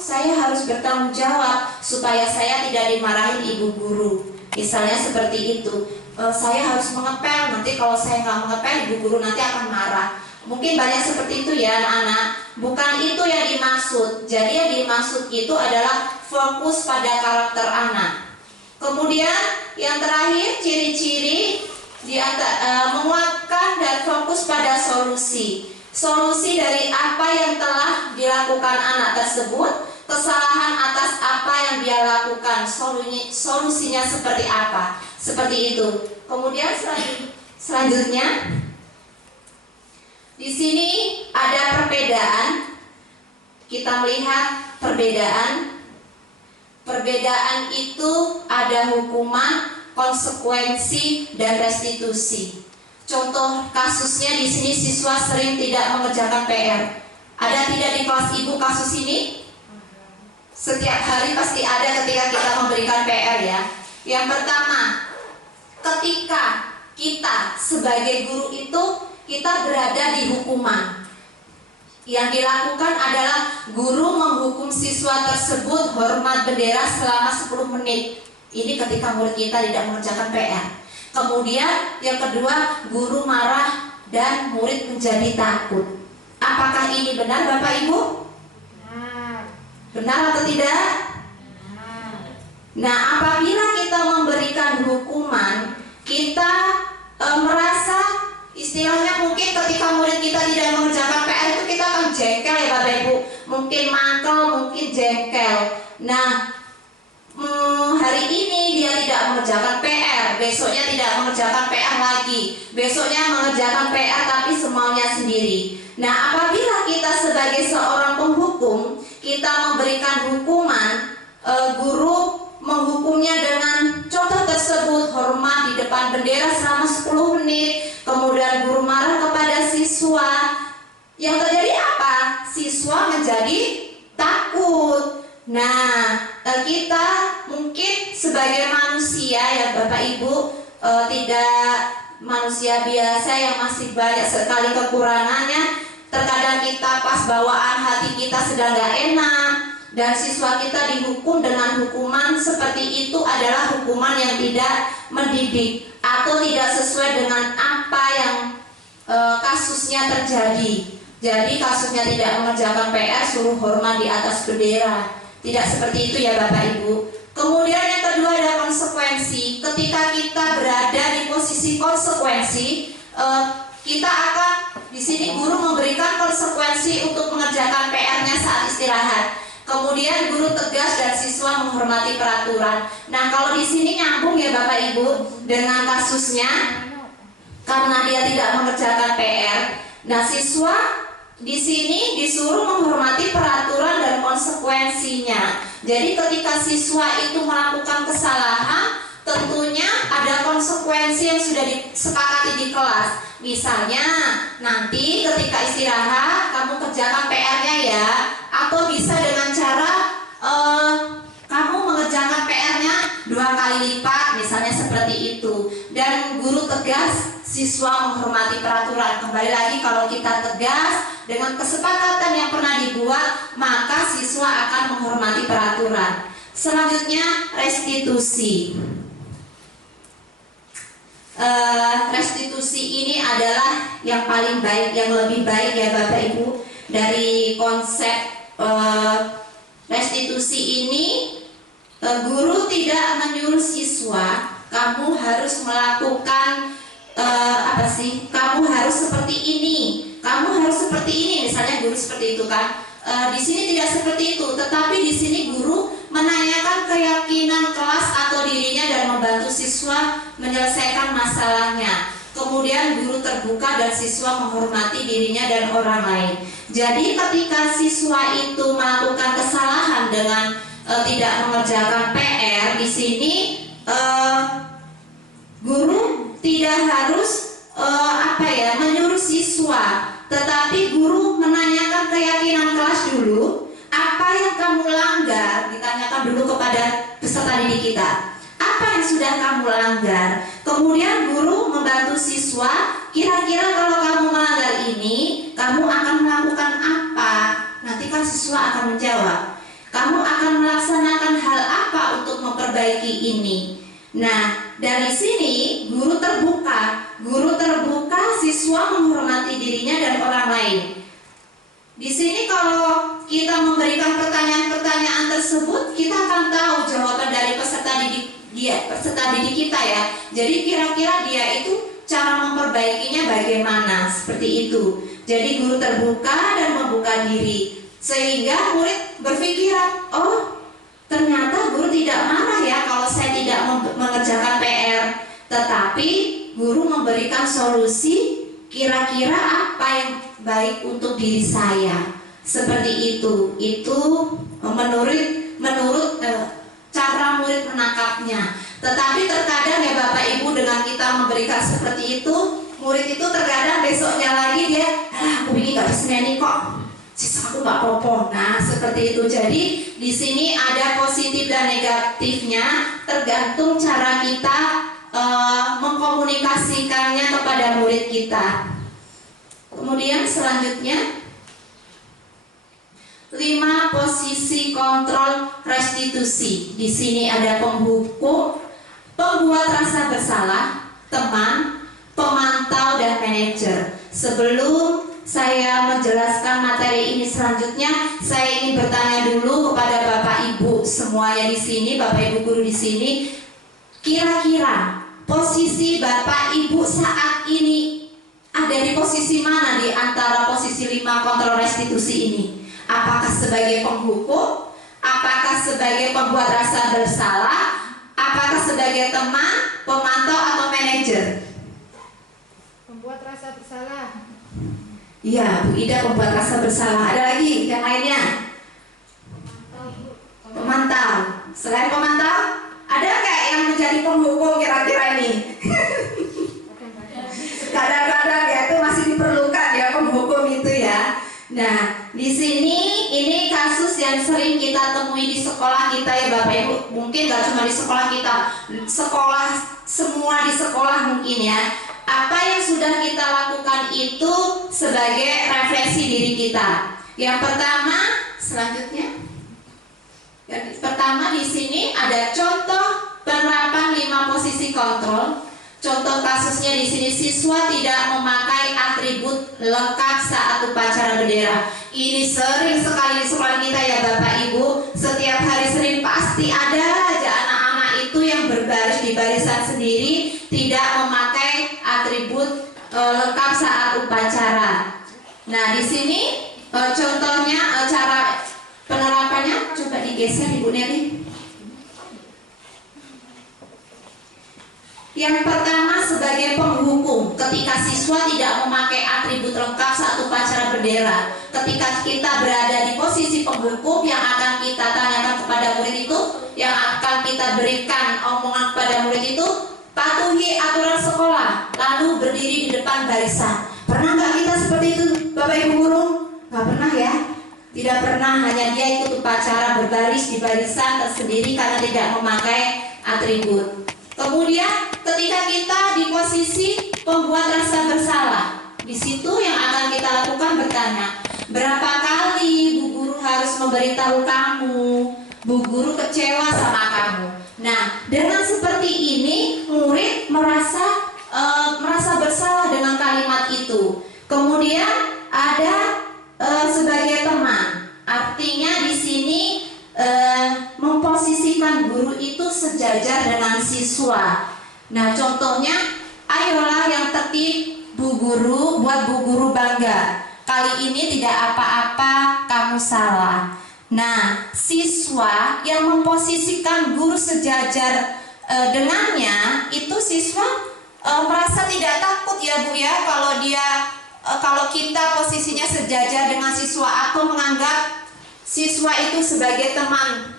saya harus bertanggung jawab supaya saya tidak dimarahin ibu guru, misalnya seperti itu. Saya harus mengepel, nanti kalau saya nggak mengepel ibu guru nanti akan marah. Mungkin banyak seperti itu ya anak-anak. Bukan itu yang dimaksud. Jadi yang dimaksud itu adalah fokus pada karakter anak. Kemudian yang terakhir, ciri-ciri menguatkan dan fokus pada solusi. Solusi dari apa yang telah dilakukan anak tersebut, kesalahan atas apa yang dia lakukan, solusinya seperti apa, seperti itu. Kemudian selanjutnya di sini ada perbedaan. Kita melihat perbedaan itu ada hukuman, konsekuensi, dan restitusi. contoh kasusnya di sini siswa sering tidak mengerjakan PR. Ada tidak di kelas ibu kasus ini? Setiap hari pasti ada ketika kita memberikan PR ya. Yang pertama, ketika kita sebagai guru itu kita berada di hukuman. Yang dilakukan adalah guru menghukum siswa tersebut hormat bendera selama 10 menit. Ini ketika murid kita tidak mengerjakan PR. Kemudian yang kedua, guru marah dan murid menjadi takut. Apakah ini benar Bapak Ibu? Benar atau tidak? Nah, apabila kita memberikan hukuman, kita merasa istilahnya mungkin ketika murid kita tidak mengerjakan PR itu kita akan jengkel ya Bapak Ibu. Mungkin mangkel, mungkin jengkel. Nah, hari ini dia tidak mengerjakan PR, besoknya tidak mengerjakan PR lagi, besoknya mengerjakan PR tapi semaunya sendiri. Nah, apabila kita sebagai seorang penghukum, kita memberikan hukuman, guru menghukumnya dengan contoh tersebut, hormat di depan bendera selama 10 menit, kemudian guru marah kepada siswa. Yang terjadi apa? Siswa menjadi takut. Nah, kita mungkin sebagai manusia ya Bapak Ibu, tidak manusia biasa yang masih banyak sekali kekurangannya. Terkadang kita pas bawaan hati kita sedang gak enak, dan siswa kita dihukum dengan hukuman seperti itu adalah hukuman yang tidak mendidik atau tidak sesuai dengan apa yang kasusnya terjadi. Jadi kasusnya tidak mengerjakan PR, suruh hormat di atas bendera. Tidak seperti itu ya Bapak Ibu. Kemudian yang kedua ada konsekuensi. Ketika kita berada di posisi konsekuensi, kita akan di sini guru memberikan konsekuensi untuk mengerjakan PR-nya saat istirahat. Kemudian guru tegas dan siswa menghormati peraturan. Nah, kalau di sini nyambung ya Bapak Ibu dengan kasusnya, karena dia tidak mengerjakan PR. Nah, siswa di sini disuruh menghormati peraturan dan konsekuensinya. Jadi ketika siswa itu melakukan kesalahan, tentunya ada konsekuensi yang sudah disepakati di kelas. Misalnya nanti ketika istirahat kamu kerjakan PR-nya ya, atau bisa dengan cara kamu mengerjakan PR-nya 2 kali lipat, misalnya seperti itu. Dan guru tegas, siswa menghormati peraturan. Kembali lagi, kalau kita tegas dengan kesepakatan yang pernah dibuat, maka siswa akan menghormati peraturan. Selanjutnya restitusi. Restitusi ini adalah yang paling baik, yang lebih baik ya Bapak Ibu. Dari konsep restitusi ini, guru tidak menyuruh siswa kamu harus melakukan kamu harus seperti ini, kamu harus seperti ini, misalnya guru seperti itu kan. Di sini tidak seperti itu, tetapi di sini guru menanyakan keyakinan kelas atau dirinya dan membantu siswa menyelesaikan masalahnya. Kemudian guru terbuka dan siswa menghormati dirinya dan orang lain. Jadi ketika siswa itu melakukan kesalahan dengan tidak mengerjakan PR, di sini guru tidak harus menyuruh siswa, tetapi guru menanyakan keyakinan kelas dulu. Apa yang kamu langgar, ditanyakan dulu kepada peserta didik kita. Apa yang sudah kamu langgar? Kemudian guru membantu siswa, kira-kira kalau kamu melanggar ini, kamu akan melakukan apa? Nanti kan siswa akan menjawab, kamu akan melaksanakan hal apa untuk memperbaiki ini? Nah, dari sini guru terbuka, siswa menghormati dirinya dan orang lain. Di sini kalau kita memberikan pertanyaan-pertanyaan tersebut, kita akan tahu jawaban dari peserta didik kita ya. Jadi kira-kira dia itu cara memperbaikinya bagaimana, seperti itu. Jadi guru terbuka dan membuka diri, sehingga murid berpikiran, oh ternyata guru tidak marah ya kalau saya tidak mengerjakan PR, tetapi guru memberikan solusi, kira-kira apa yang baik untuk diri saya. Seperti itu menurut cara murid menangkapnya. Tetapi terkadang ya Bapak Ibu, dengan kita memberikan seperti itu, murid itu terkadang besoknya lagi dia, aku ini nggak bisa nyanyi kok, sisa aku nggak popo. Nah seperti itu. Jadi di sini ada positif dan negatifnya, tergantung cara kita mengkomunikasikannya kepada murid kita. Kemudian selanjutnya 5 posisi kontrol restitusi. Di sini ada penghukum, pembuat rasa bersalah, teman, pemantau, dan manajer. Sebelum saya menjelaskan materi ini selanjutnya, saya ingin bertanya dulu kepada Bapak Ibu semuanya di sini, Bapak Ibu guru di sini, kira-kira posisi Bapak Ibu saat ini ada di posisi mana di antara posisi 5 kontrol restitusi ini? Apakah sebagai penghukum? Apakah sebagai pembuat rasa bersalah? Apakah sebagai teman, pemantau, atau manajer? Pembuat rasa bersalah. Iya, Bu Ida pembuat rasa bersalah. Ada lagi yang lainnya? Pemantau. Selain pemantau, ada nggak yang menjadi penghukum kira-kira ini? Kadang-kadang ya itu masih diperlukan ya penghukum itu ya. Nah, di sini ini kasus yang sering kita temui di sekolah kita ya Bapak Ibu. Mungkin gak cuma di sekolah kita, sekolah semua di sekolah mungkin ya. Apa yang sudah kita lakukan itu sebagai refleksi diri kita. Yang pertama, selanjutnya. Yang pertama di sini ada contoh penerapan 5 posisi kontrol. Contoh kasusnya di sini, siswa tidak memakai atribut lengkap saat upacara bendera. Ini sering sekali di sekolah kita ya Bapak Ibu. Setiap hari Senin pasti ada aja anak-anak itu yang berbaris di barisan sendiri, tidak memakai atribut lengkap saat upacara. Nah di sini contohnya cara penerapannya, coba digeser Ibu Neli. Yang pertama sebagai penghukum, ketika siswa tidak memakai atribut lengkap saat upacara bendera. Ketika kita berada di posisi penghukum, yang akan kita tanyakan kepada murid itu, yang akan kita berikan omongan kepada murid itu, patuhi aturan sekolah, lalu berdiri di depan barisan. Pernah nggak kita seperti itu Bapak Ibu guru? Nggak pernah ya? Tidak pernah, hanya dia ikut upacara berbaris di barisan tersendiri karena tidak memakai atribut. Kemudian ketika kita di posisi pembuat rasa bersalah, di situ yang akan kita lakukan bertanya, berapa kali Bu Guru harus memberitahu kamu, Bu Guru kecewa sama kamu. Nah, dengan seperti ini murid merasa bersalah dengan kalimat itu. Kemudian ada sebagai teman, artinya di sini memposisikan guru itu sejajar dengan siswa. Nah contohnya, ayolah yang tertib Bu Guru, buat Bu Guru bangga. Kali ini tidak apa-apa, kamu salah. Nah siswa yang memposisikan guru sejajar dengannya, itu siswa merasa tidak takut ya Bu ya, kalau kita posisinya sejajar dengan siswa atau menganggap siswa itu sebagai teman,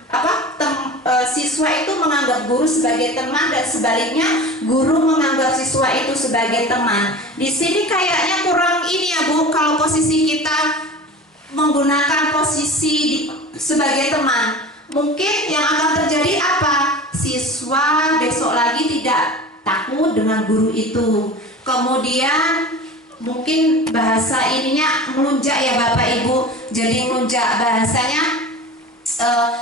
siswa itu menganggap guru sebagai teman dan sebaliknya guru menganggap siswa itu sebagai teman. Di sini kayaknya kurang ini ya Bu, kalau posisi kita menggunakan posisi sebagai teman. Mungkin yang akan terjadi apa? Siswa besok lagi tidak takut dengan guru itu. Kemudian mungkin bahasa ininya melunjak ya Bapak Ibu, jadi melunjak bahasanya,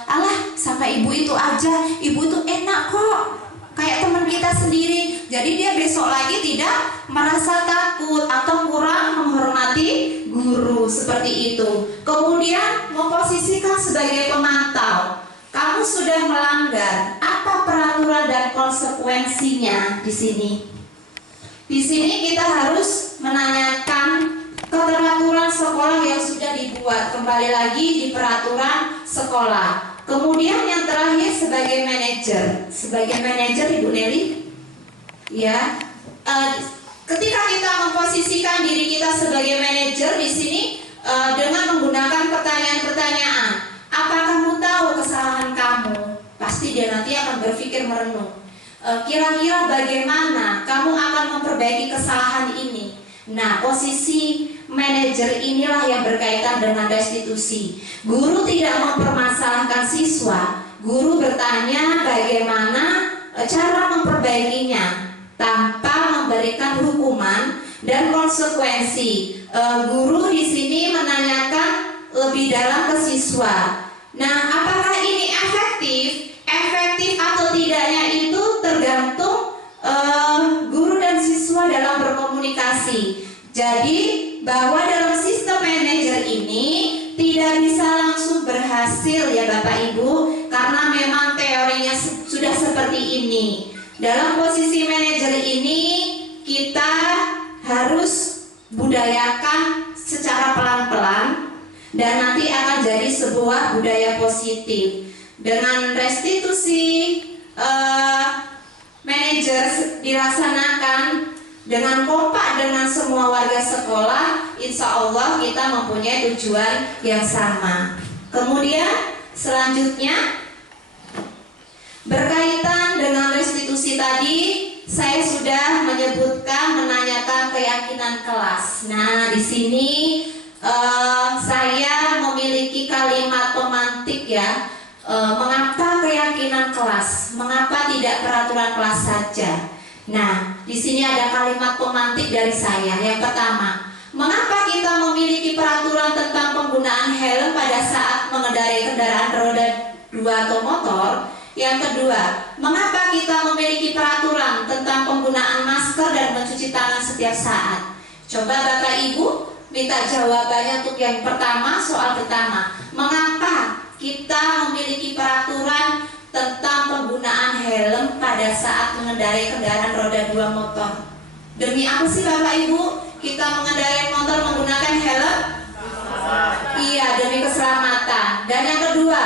alah sampai ibu itu aja, ibu itu enak kok, kayak teman kita sendiri. Jadi dia besok lagi tidak merasa takut atau kurang menghormati guru, seperti itu. Kemudian memposisikan sebagai pemantau, kamu sudah melanggar, apa peraturan dan konsekuensinya di sini? Di sini kita harus menanyakan keteraturan sekolah yang sudah dibuat, kembali lagi di peraturan sekolah. Kemudian yang terakhir sebagai manajer Ibu Nelly, ya, ketika kita memposisikan diri kita sebagai manajer di sini dengan menggunakan pertanyaan-pertanyaan, apa kamu tahu kesalahan kamu? Pasti dia nanti akan berpikir merenung. Kira-kira bagaimana kamu akan memperbaiki kesalahan ini? Nah, posisi manajer inilah yang berkaitan dengan restitusi. Guru tidak mempermasalahkan siswa, guru bertanya bagaimana cara memperbaikinya tanpa memberikan hukuman dan konsekuensi. Guru di sini menanyakan lebih dalam ke siswa. Nah, apakah ini efektif? Efektif atau tidaknya itu tergantung guru dan siswa dalam berkomunikasi. Jadi bahwa dalam sistem manajer ini tidak bisa langsung berhasil ya Bapak Ibu, karena memang teorinya sudah seperti ini. Dalam posisi manajer ini kita harus budayakan secara pelan-pelan dan nanti akan jadi sebuah budaya positif. Dengan restitusi manajer dilaksanakan dengan kompak dengan semua warga sekolah, insya Allah kita mempunyai tujuan yang sama. Kemudian selanjutnya berkaitan dengan restitusi tadi, saya sudah menyebutkan menanyakan keyakinan kelas. Nah, di sini saya memiliki kalimat pemantik ya. Mengapa keyakinan kelas? Mengapa tidak peraturan kelas saja? Nah, di sini ada kalimat pemantik dari saya. Yang pertama, mengapa kita memiliki peraturan tentang penggunaan helm pada saat mengendarai kendaraan roda 2 atau motor? Yang kedua, mengapa kita memiliki peraturan tentang penggunaan masker dan mencuci tangan setiap saat? Coba Bapak Ibu minta jawabannya untuk yang pertama, soal pertama. Mengapa kita memiliki peraturan tentang penggunaan helm pada saat mengendarai kendaraan roda 2 motor? Demi apa sih Bapak Ibu kita mengendarai motor menggunakan helm? Iya, demi keselamatan. Dan yang kedua,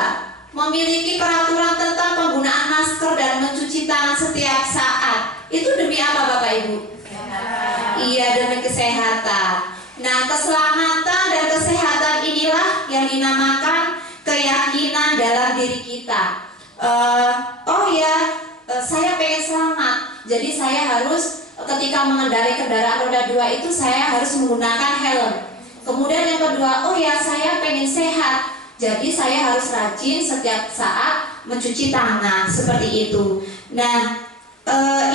memiliki peraturan tentang penggunaan masker dan mencuci tangan setiap saat. Itu demi apa Bapak Ibu? Iya, demi kesehatan. Nah, keselamatan dan kesehatan inilah yang dinamakan keyakinan dalam diri kita. Saya pengen selamat, jadi saya harus ketika mengendarai kendaraan roda 2 itu saya harus menggunakan helm. Kemudian yang kedua, saya pengen sehat, jadi saya harus rajin setiap saat mencuci tangan, seperti itu. Nah,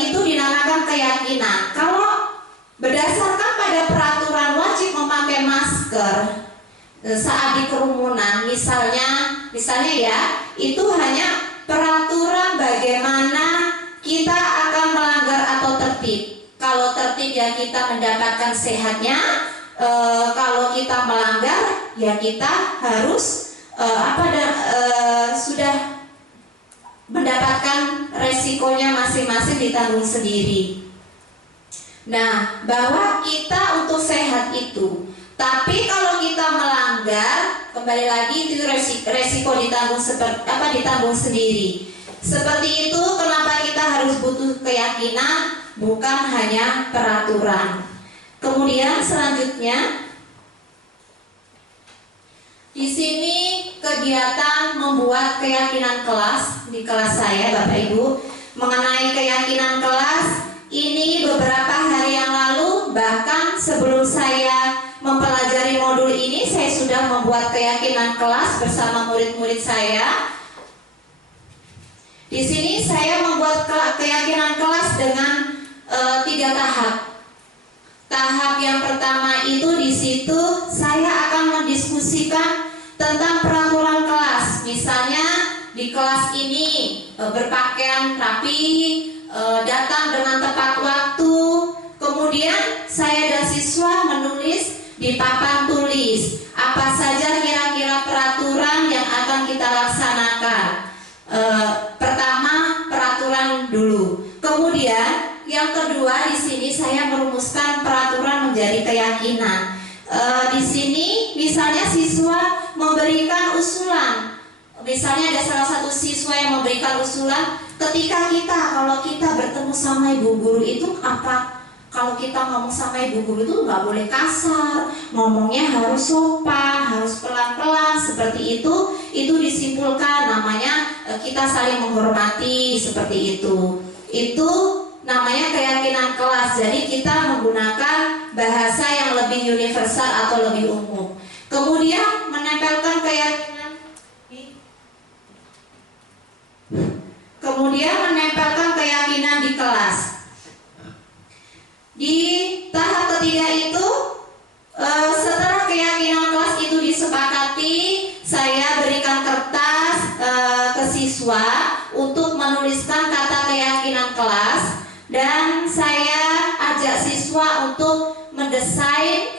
itu dinamakan keyakinan. Kalau berdasarkan pada peraturan wajib memakai masker saat di kerumunan, misalnya ya, itu hanya peraturan bagaimana kita akan melanggar atau tertib. Kalau tertib ya kita mendapatkan sehatnya, kalau kita melanggar ya kita harus sudah mendapatkan resikonya masing-masing ditanggung sendiri. Nah, bahwa kita untuk sehat itu, tapi kalau kita melanggar, kembali lagi itu resiko ditanggung sendiri. Seperti itu, kenapa kita harus butuh keyakinan, bukan hanya peraturan. Kemudian selanjutnya, di sini kegiatan membuat keyakinan kelas di kelas saya, Bapak Ibu, mengenai keyakinan kelas. Ini beberapa hari yang lalu, bahkan sebelum saya mempelajari modul ini, saya sudah membuat keyakinan kelas bersama murid-murid saya. Di sini saya membuat keyakinan kelas dengan 3 tahap. Tahap yang pertama itu di situ saya akan mendiskusikan tentang peraturan kelas. Misalnya di kelas ini berpakaian rapi, datang dengan tepat waktu. Kemudian saya dan siswa menulis di papan tulis apa saja kira-kira peraturan yang akan kita laksanakan. Pertama peraturan dulu. Kemudian yang kedua di sini saya merumuskan peraturan menjadi keyakinan. Di sini misalnya siswa memberikan usulan. Misalnya ada salah satu siswa yang memberikan usulan, kalau kita bertemu sama ibu guru itu apa? Kalau kita ngomong sama ibu guru itu nggak boleh kasar, ngomongnya harus sopan, harus pelan-pelan, seperti itu disimpulkan namanya kita saling menghormati, seperti itu. Itu namanya keyakinan kelas. Jadi kita menggunakan bahasa yang lebih universal atau lebih umum. Kemudian menempelkan keyakinan di kelas. Di tahap ketiga itu, setelah keyakinan kelas itu disepakati, saya berikan kertas ke siswa untuk menuliskan kata keyakinan kelas, dan saya ajak siswa untuk mendesain.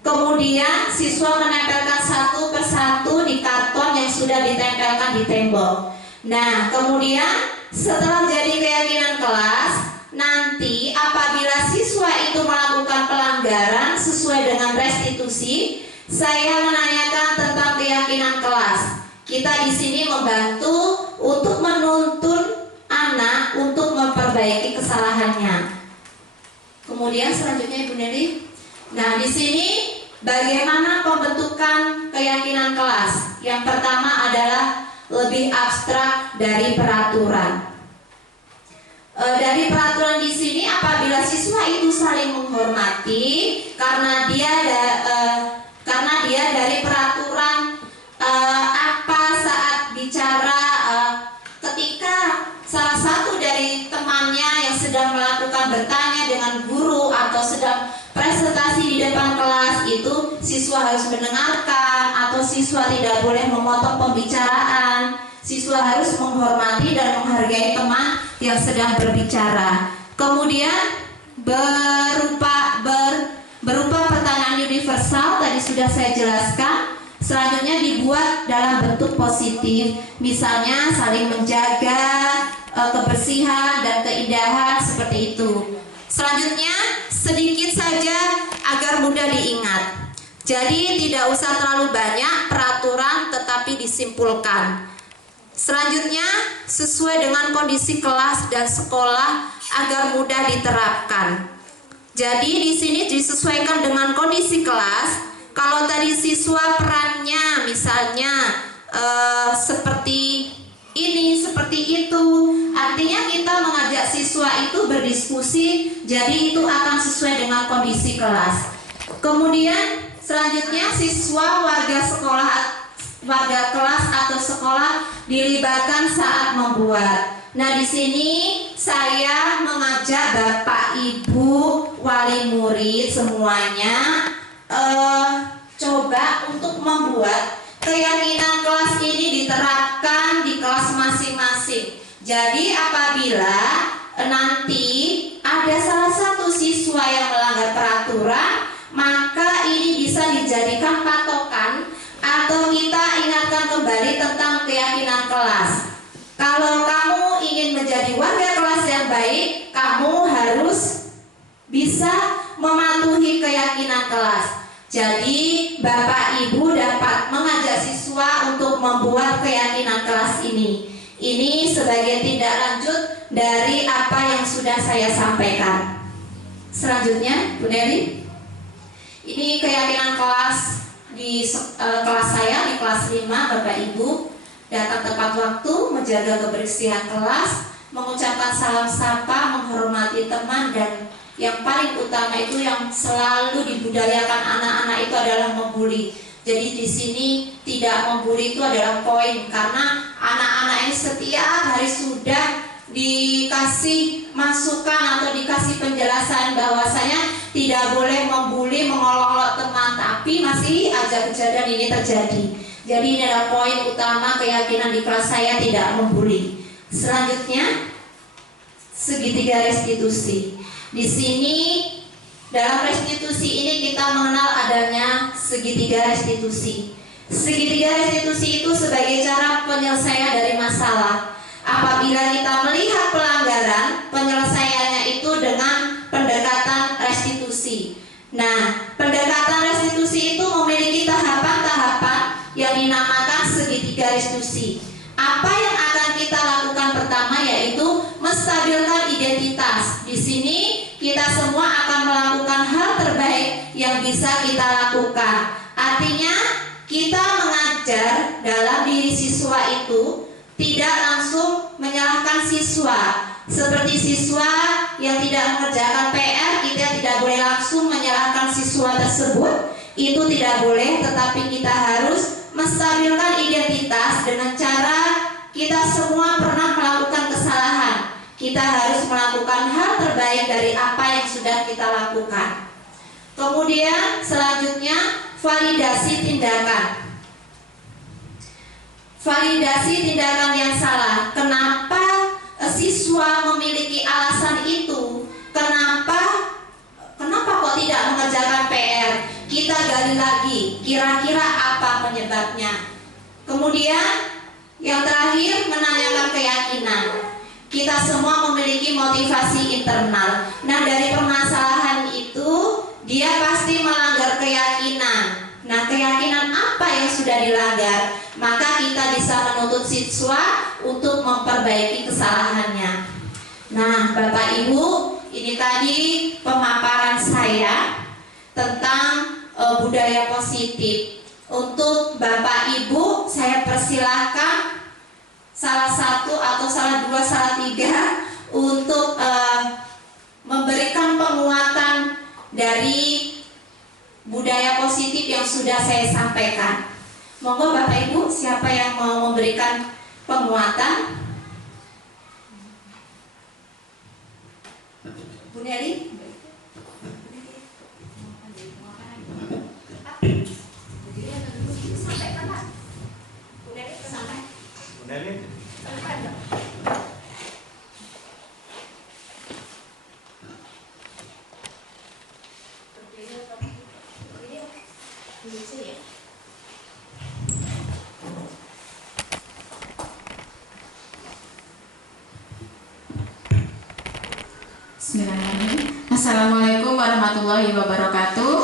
Kemudian siswa menempelkan satu persatu di karton yang sudah ditempelkan di tembok. Nah, kemudian setelah jadi keyakinan kelas, nanti apabila siswa itu melakukan pelanggaran sesuai dengan restitusi, saya menanyakan tentang keyakinan kelas. Kita di sini membantu untuk menuntun anak untuk memperbaiki kesalahannya. Kemudian selanjutnya Ibu Neri. Nah, di sini bagaimana pembentukan keyakinan kelas? Yang pertama adalah lebih abstrak dari peraturan. Dari peraturan di sini, apabila siswa itu saling menghormati, karena dia dari peraturan apa saat bicara, ketika salah satu dari temannya yang sedang melakukan bertanya dengan guru atau sedang presentasi di depan kelas, itu siswa harus mendengarkan atau siswa tidak boleh memotong pembicaraan. Siswa harus menghormati dan menghargai teman yang sedang berbicara. Kemudian berupa pertanyaan universal tadi sudah saya jelaskan. Selanjutnya dibuat dalam bentuk positif, misalnya saling menjaga kebersihan dan keindahan, seperti itu. Selanjutnya sedikit saja agar mudah diingat. Jadi tidak usah terlalu banyak peraturan, tetapi disimpulkan. Selanjutnya sesuai dengan kondisi kelas dan sekolah agar mudah diterapkan. Jadi di sini disesuaikan dengan kondisi kelas. Kalau tadi siswa perannya misalnya seperti ini, seperti itu, artinya kita mengajak siswa itu berdiskusi, jadi itu akan sesuai dengan kondisi kelas. Kemudian selanjutnya siswa warga kelas atau sekolah dilibatkan saat membuat. Nah, di sini saya mengajak Bapak Ibu wali murid semuanya coba untuk membuat keyakinan kelas ini diterapkan di kelas masing-masing. Jadi apabila nanti ada salah satu siswa yang melanggar peraturan, maka ini bisa dijadikan patokan atau kita ingatkan kembali tentang keyakinan kelas. Kalau kamu ingin menjadi warga kelas yang baik, kamu harus bisa mematuhi keyakinan kelas. Jadi Bapak Ibu dapat mengajak siswa untuk membuat keyakinan kelas ini. Ini sebagai tindak lanjut dari apa yang sudah saya sampaikan. Selanjutnya, Bu Neri. Ini keyakinan kelas di kelas saya, di kelas 5, Bapak Ibu. Datang tepat waktu, menjaga kebersihan kelas, mengucapkan salam sapa, menghormati teman, dan yang paling utama itu yang selalu dibudayakan anak-anak itu adalah membuli. Jadi di sini tidak membuli itu adalah poin, karena anak-anak ini setiap hari sudah dikasih masukan atau dikasih penjelasan bahwasanya tidak boleh membuli, mengolok-olok teman, tapi masih aja kejadian ini terjadi. Jadi ini adalah poin utama keyakinan di kelas saya, tidak membuli. Selanjutnya, segitiga restitusi. Di sini dalam restitusi ini kita mengenal adanya segitiga restitusi. Segitiga restitusi itu sebagai cara penyelesaian dari masalah. Apabila kita melihat pelanggaran, penyelesaiannya itu dengan pendekatan restitusi. Nah, pendekatan restitusi itu memiliki tahapan-tahapan yang dinamakan segitiga restitusi. Apa yang akan kita lakukan pertama yaitu menstabilkan identitas. Di sini kita semua akan melakukan hal terbaik yang bisa kita lakukan. Artinya kita mengajar dalam diri siswa itu tidak langsung menyalahkan siswa, Seperti siswa yang tidak mengerjakan PR, kita tidak boleh langsung menyalahkan siswa tersebut. Itu tidak boleh, tetapi kita harus menstabilkan identitas dengan cara kita semua pernah melakukan kesalahan. Kita harus melakukan hal terbaik dari apa yang sudah kita lakukan. Kemudian selanjutnya validasi tindakan. Validasi tindakan yang salah. Kenapa siswa memiliki alasan itu? Kenapa kok tidak mengerjakan PR? Kita gali lagi, kira-kira apa penyebabnya. Kemudian yang terakhir, menanyakan keyakinan. Kita semua memiliki motivasi internal. Nah, dari permasalahan itu dia pasti melanggar keyakinan. Nah, keyakinan apa yang sudah dilanggar? Maka kita bisa menuntut siswa untuk memperbaiki kesalahannya. Nah, Bapak Ibu, ini tadi pemaparan saya tentang budaya positif. Untuk Bapak Ibu, saya persilahkan salah satu atau salah dua, salah tiga untuk memberikan penguatan dari budaya positif yang sudah saya sampaikan. Monggo Bapak Ibu, siapa yang mau memberikan penguatan? Bu Nelly? Bismillahirrahmanirrahim. Assalamualaikum warahmatullahi wabarakatuh.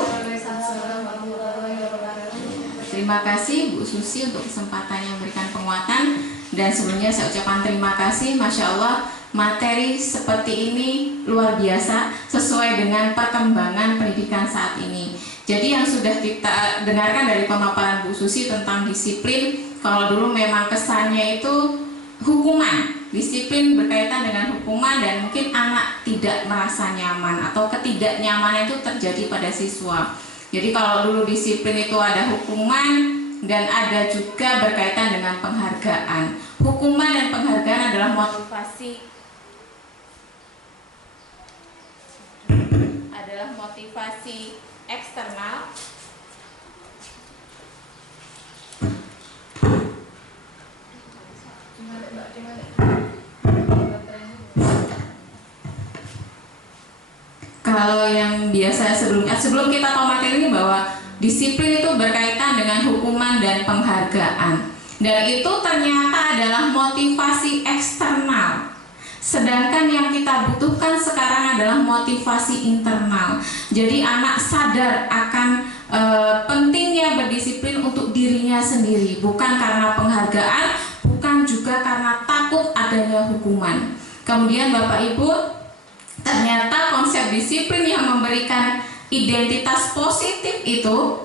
Terima kasih Bu Susi untuk kesempatannya memberikan penguatan. Dan sebelumnya saya ucapkan terima kasih. Masya Allah, materi seperti ini luar biasa sesuai dengan perkembangan pendidikan saat ini. Jadi yang sudah kita dengarkan dari pemaparan Bu Susi tentang disiplin, kalau dulu memang kesannya itu hukuman, disiplin berkaitan dengan hukuman, dan mungkin anak tidak merasa nyaman atau ketidaknyamanan itu terjadi pada siswa. Jadi kalau dulu disiplin itu ada hukuman dan ada juga berkaitan dengan penghargaan. Hukuman dan penghargaan adalah motivasi eksternal. Kalau yang biasa sebelum kita tahu materi ini, bahwa disiplin itu berkaitan dengan hukuman dan penghargaan, dan itu ternyata adalah motivasi eksternal. Sedangkan yang kita butuhkan sekarang adalah motivasi internal. Jadi anak sadar akan pentingnya berdisiplin untuk dirinya sendiri, bukan karena penghargaan, bukan juga karena takut adanya hukuman. Kemudian Bapak Ibu, ternyata konsep disiplin yang memberikan identitas positif itu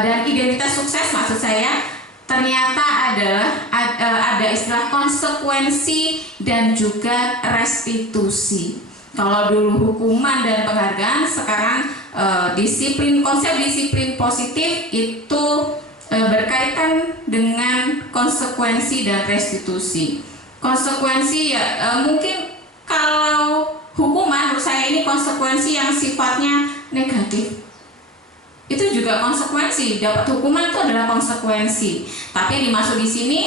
dan identitas sukses, maksud saya, ternyata adalah ada istilah konsekuensi dan juga restitusi. Kalau dulu hukuman dan penghargaan, sekarang disiplin, konsep disiplin positif itu berkaitan dengan konsekuensi dan restitusi. Konsekuensi ya mungkin kalau hukuman, menurut saya ini konsekuensi yang sifatnya negatif. Itu juga konsekuensi, dapat hukuman itu adalah konsekuensi. Tapi dimaksud di sini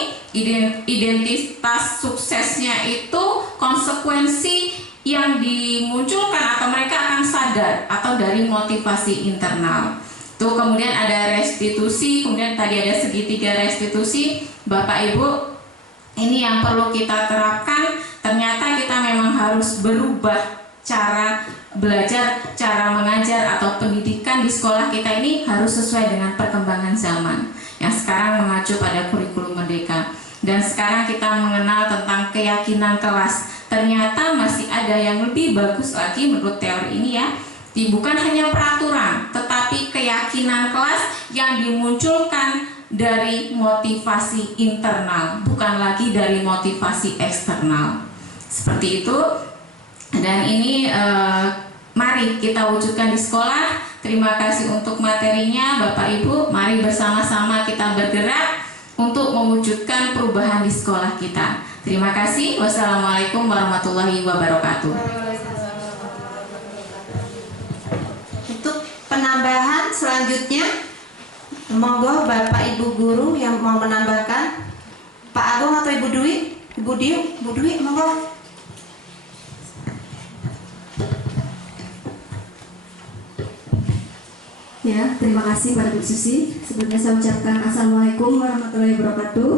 identitas suksesnya itu konsekuensi yang dimunculkan atau mereka akan sadar atau dari motivasi internal. Tuh, kemudian ada restitusi, kemudian tadi ada segitiga restitusi. Bapak Ibu, ini yang perlu kita terapkan. Ternyata kita memang harus berubah cara belajar, cara mengajar atau pendidikan di sekolah kita ini harus sesuai dengan perkembangan zaman yang sekarang mengacu pada kurikulum merdeka. Dan sekarang kita mengenal tentang keyakinan kelas. Ternyata masih ada yang lebih bagus lagi menurut teori ini ya. Bukan hanya peraturan, tetapi keyakinan kelas yang dimunculkan dari motivasi internal, bukan lagi dari motivasi eksternal. Seperti itu. Dan ini mari kita wujudkan di sekolah. Terima kasih untuk materinya Bapak Ibu. Mari bersama-sama kita bergerak untuk mewujudkan perubahan di sekolah kita. Terima kasih. Wassalamualaikum warahmatullahi wabarakatuh. Untuk penambahan selanjutnya, monggo Bapak Ibu guru yang mau menambahkan. Pak Agung atau Ibu Dwi? Ibu Dwi, monggo. Ya, terima kasih pada Bu Susi. Sebelumnya saya ucapkan Assalamualaikum warahmatullahi wabarakatuh.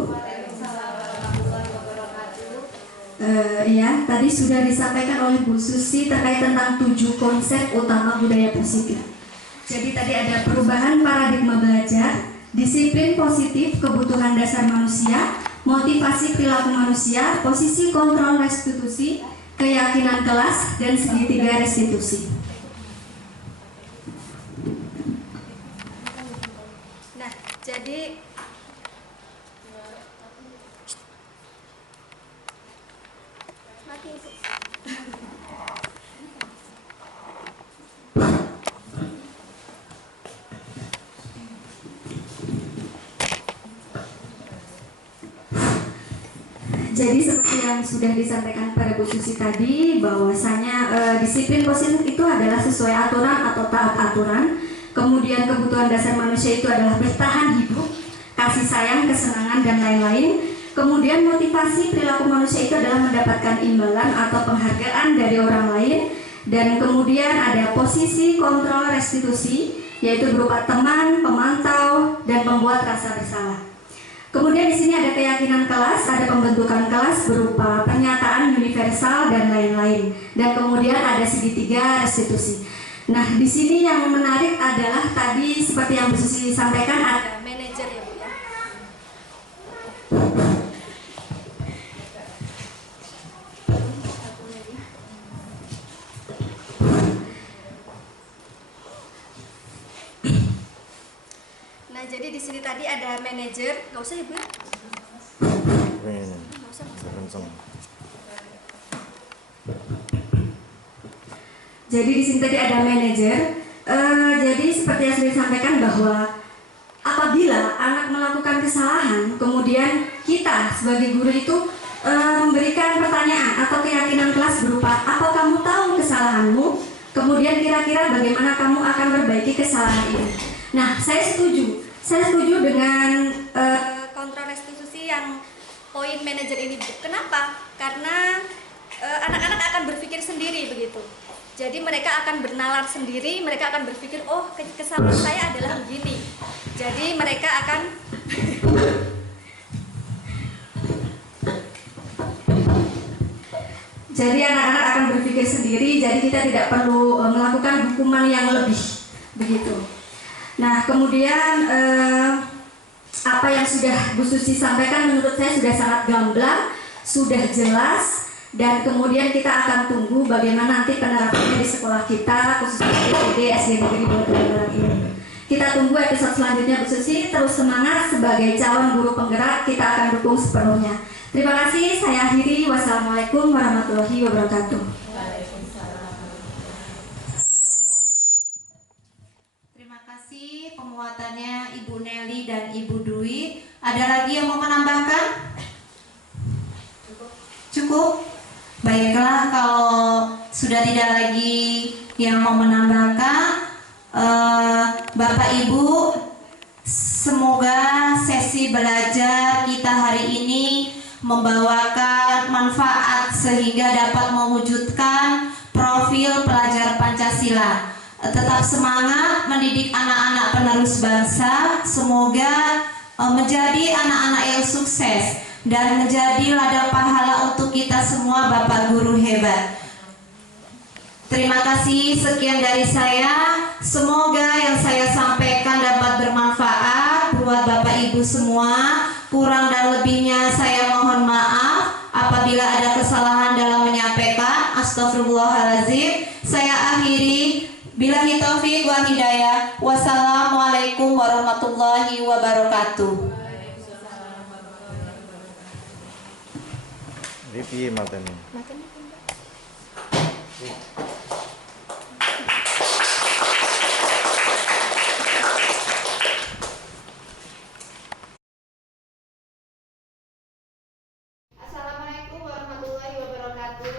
Ya, tadi sudah disampaikan oleh Bu Susi terkait tentang 7 konsep utama budaya positif. Jadi tadi ada perubahan paradigma belajar, disiplin positif, kebutuhan dasar manusia, motivasi perilaku manusia, posisi kontrol restitusi, keyakinan kelas, dan segitiga restitusi. Nah, jadi Jadi seperti yang sudah disampaikan pada Bu Susi tadi, bahwasanya disiplin positif itu adalah sesuai aturan atau taat aturan. Kemudian kebutuhan dasar manusia itu adalah bertahan hidup, kasih sayang, kesenangan, dan lain-lain. Kemudian motivasi perilaku manusia itu adalah mendapatkan imbalan atau penghargaan dari orang lain. Dan kemudian ada posisi kontrol restitusi, yaitu berupa teman, pemantau, dan pembuat rasa bersalah. Kemudian di sini ada keyakinan kelas, ada pembentukan kelas berupa pernyataan universal dan lain-lain. Dan kemudian ada segitiga restitusi. Nah, di sini yang menarik adalah tadi seperti yang Bu Susi sampaikan ada manajer ya Bu ya. Nah, jadi di sini tadi ada manajer, nggak usah ya Bu? Nggak usah. Jadi di sini tadi ada manajer. Jadi seperti yang sudah disampaikan bahwa apabila anak melakukan kesalahan, kemudian kita sebagai guru itu memberikan pertanyaan atau keyakinan kelas berupa apa kamu tahu kesalahanmu, kemudian kira-kira bagaimana kamu akan memperbaiki kesalahan ini. Nah, saya setuju dengan kontrol restitusi yang poin manajer ini. Kenapa? Karena anak-anak akan berpikir sendiri begitu. Jadi mereka akan bernalar sendiri, mereka akan berpikir, oh kesalahan saya adalah begini. Jadi mereka akan jadi anak-anak akan berpikir sendiri, jadi kita tidak perlu melakukan hukuman yang lebih begitu. Nah, kemudian apa yang sudah Bu Susi sampaikan menurut saya sudah sangat gamblang, sudah jelas. Dan kemudian kita akan tunggu bagaimana nanti penerapannya di sekolah kita, khususnya di SD Negeri Batu ini. Kita tunggu episode selanjutnya Bu Susi, terus semangat sebagai calon guru penggerak, kita akan dukung sepenuhnya. Terima kasih, saya akhiri. Wassalamualaikum warahmatullahi wabarakatuh. Terima kasih penguatannya Ibu Nelly dan Ibu Dwi. Ada lagi yang mau menambahkan? Cukup? Baiklah, kalau sudah tidak lagi yang mau menambahkan, Bapak Ibu, semoga sesi belajar kita hari ini membawakan manfaat sehingga dapat mewujudkan profil pelajar Pancasila. Tetap semangat mendidik anak-anak penerus bangsa. Semoga menjadi anak-anak yang sukses dan menjadi ladang pahala untuk kita semua Bapak Guru hebat. Terima kasih, sekian dari saya. Semoga yang saya sampaikan dapat bermanfaat buat Bapak Ibu semua. Kurang dan lebihnya saya mohon maaf. Apabila ada kesalahan dalam menyampaikan, astagfirullahaladzim. Saya akhiri. Billahi taufiq wa hidayah. Wassalamualaikum warahmatullahi wabarakatuh. Ini piye matene? Matanya pindah. Assalamualaikum warahmatullahi wabarakatuh.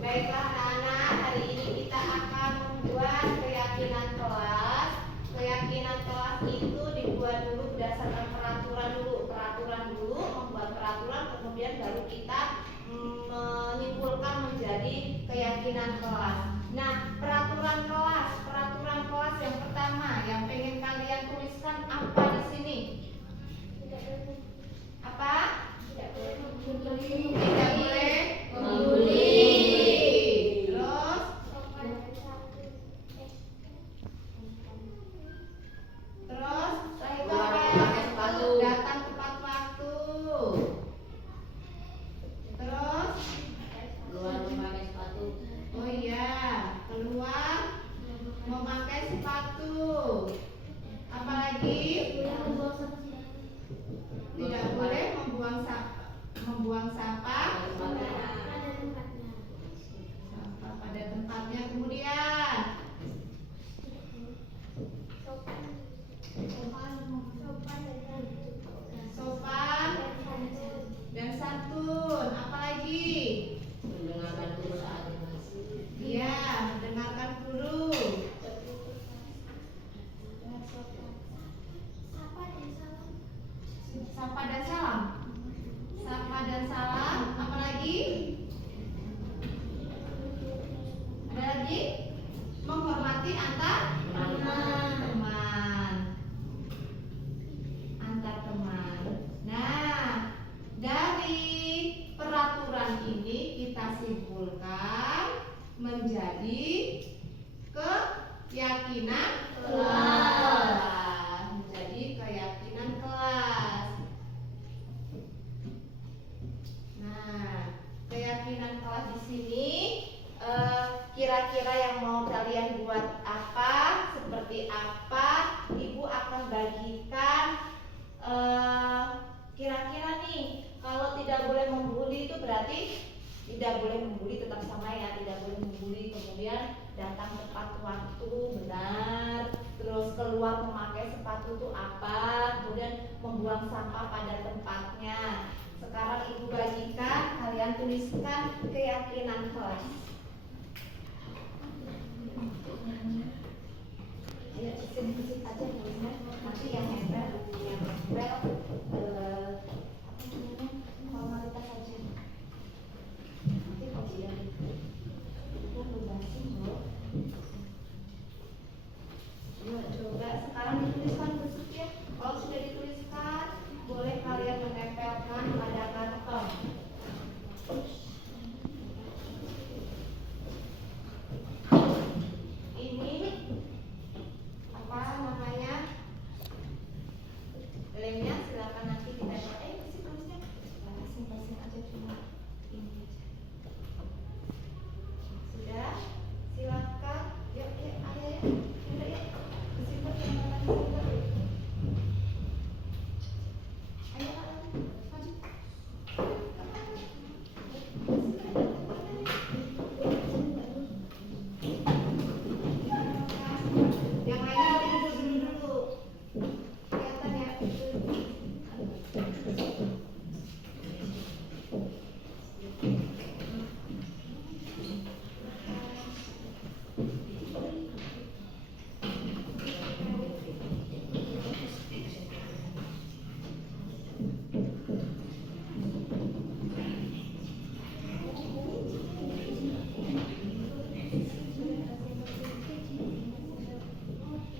Baiklah anak-anak, hari ini kita akan membuat keyakinan kelas. Keyakinan kelas itu dibuat dulu berdasarkan peraturan dulu, membuat peraturan, kemudian baru kita menyimpulkan menjadi keyakinan kelas. Nah, peraturan kelas yang pertama yang pengen kalian tuliskan apa di sini? Apa? Tidak boleh membuli. Terus setelah itu apa? Datang tepat waktu. Terus keluar memakai sepatu. Oh iya, keluar memakai sepatu. Apalagi tidak boleh membuang sampah pada tempatnya. Kemudian sopan dan santun. Apalagi? Mendengarkan guru saat mengaji. Iya, mendengarkan guru. Sapa dan salam. Sapa dan salam. Apalagi? Ada lagi? Menghormati antar teman. Antar teman. Nah, dari peraturan ini kita simpulkan menjadi keyakinan kelas. Menjadi keyakinan kelas. Nah, keyakinan kelas di sini kira-kira yang mau kalian buat apa, seperti apa, Ibu akan bagikan kira-kira nih, kalau tidak boleh membuli itu berarti tidak boleh membuli, tetap sama ya, tidak boleh membuli, kemudian datang tepat waktu, benar, terus keluar memakai sepatu itu apa, kemudian membuang sampah pada tempatnya. Sekarang Ibu bagikan, kalian tuliskan keyakinan kelas. Ayo sedikit aja tulisnya, nanti yang nempel formalitas saja. Nanti kajian itu bebasin loh. Yuk coba sekarang dituliskan besok ya. Kalau sudah dituliskan, boleh kalian menempelkan pada karton. Ini apa namanya? Lemnya silakan nanti ditempel. Kasih tulisnya. Pasing aja cuma ini aja. Sudah? Silakan. Yuk, ayo ya. Udah ya. Disimpan yang mana disimpan. Ayo, maju. Yang lainnya dulu. Kelihatan ya.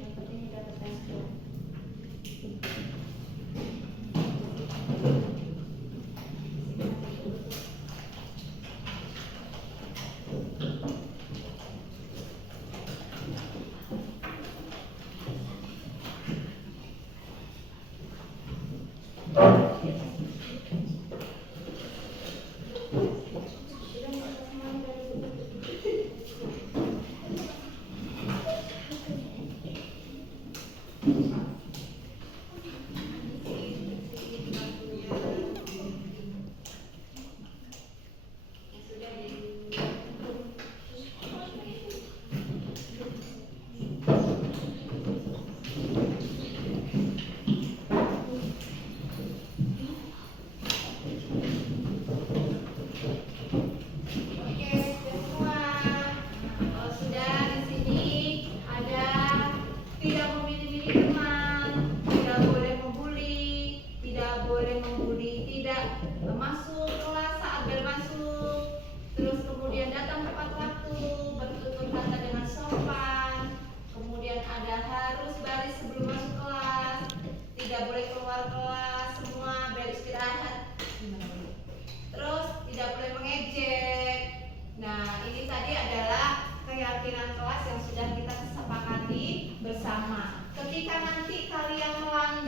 Yang penting udah tertempel.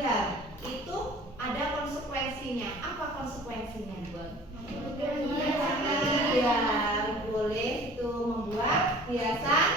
melanggar, itu ada konsekuensinya. Apa konsekuensinya, Bu? Ya, boleh itu membuat hiasan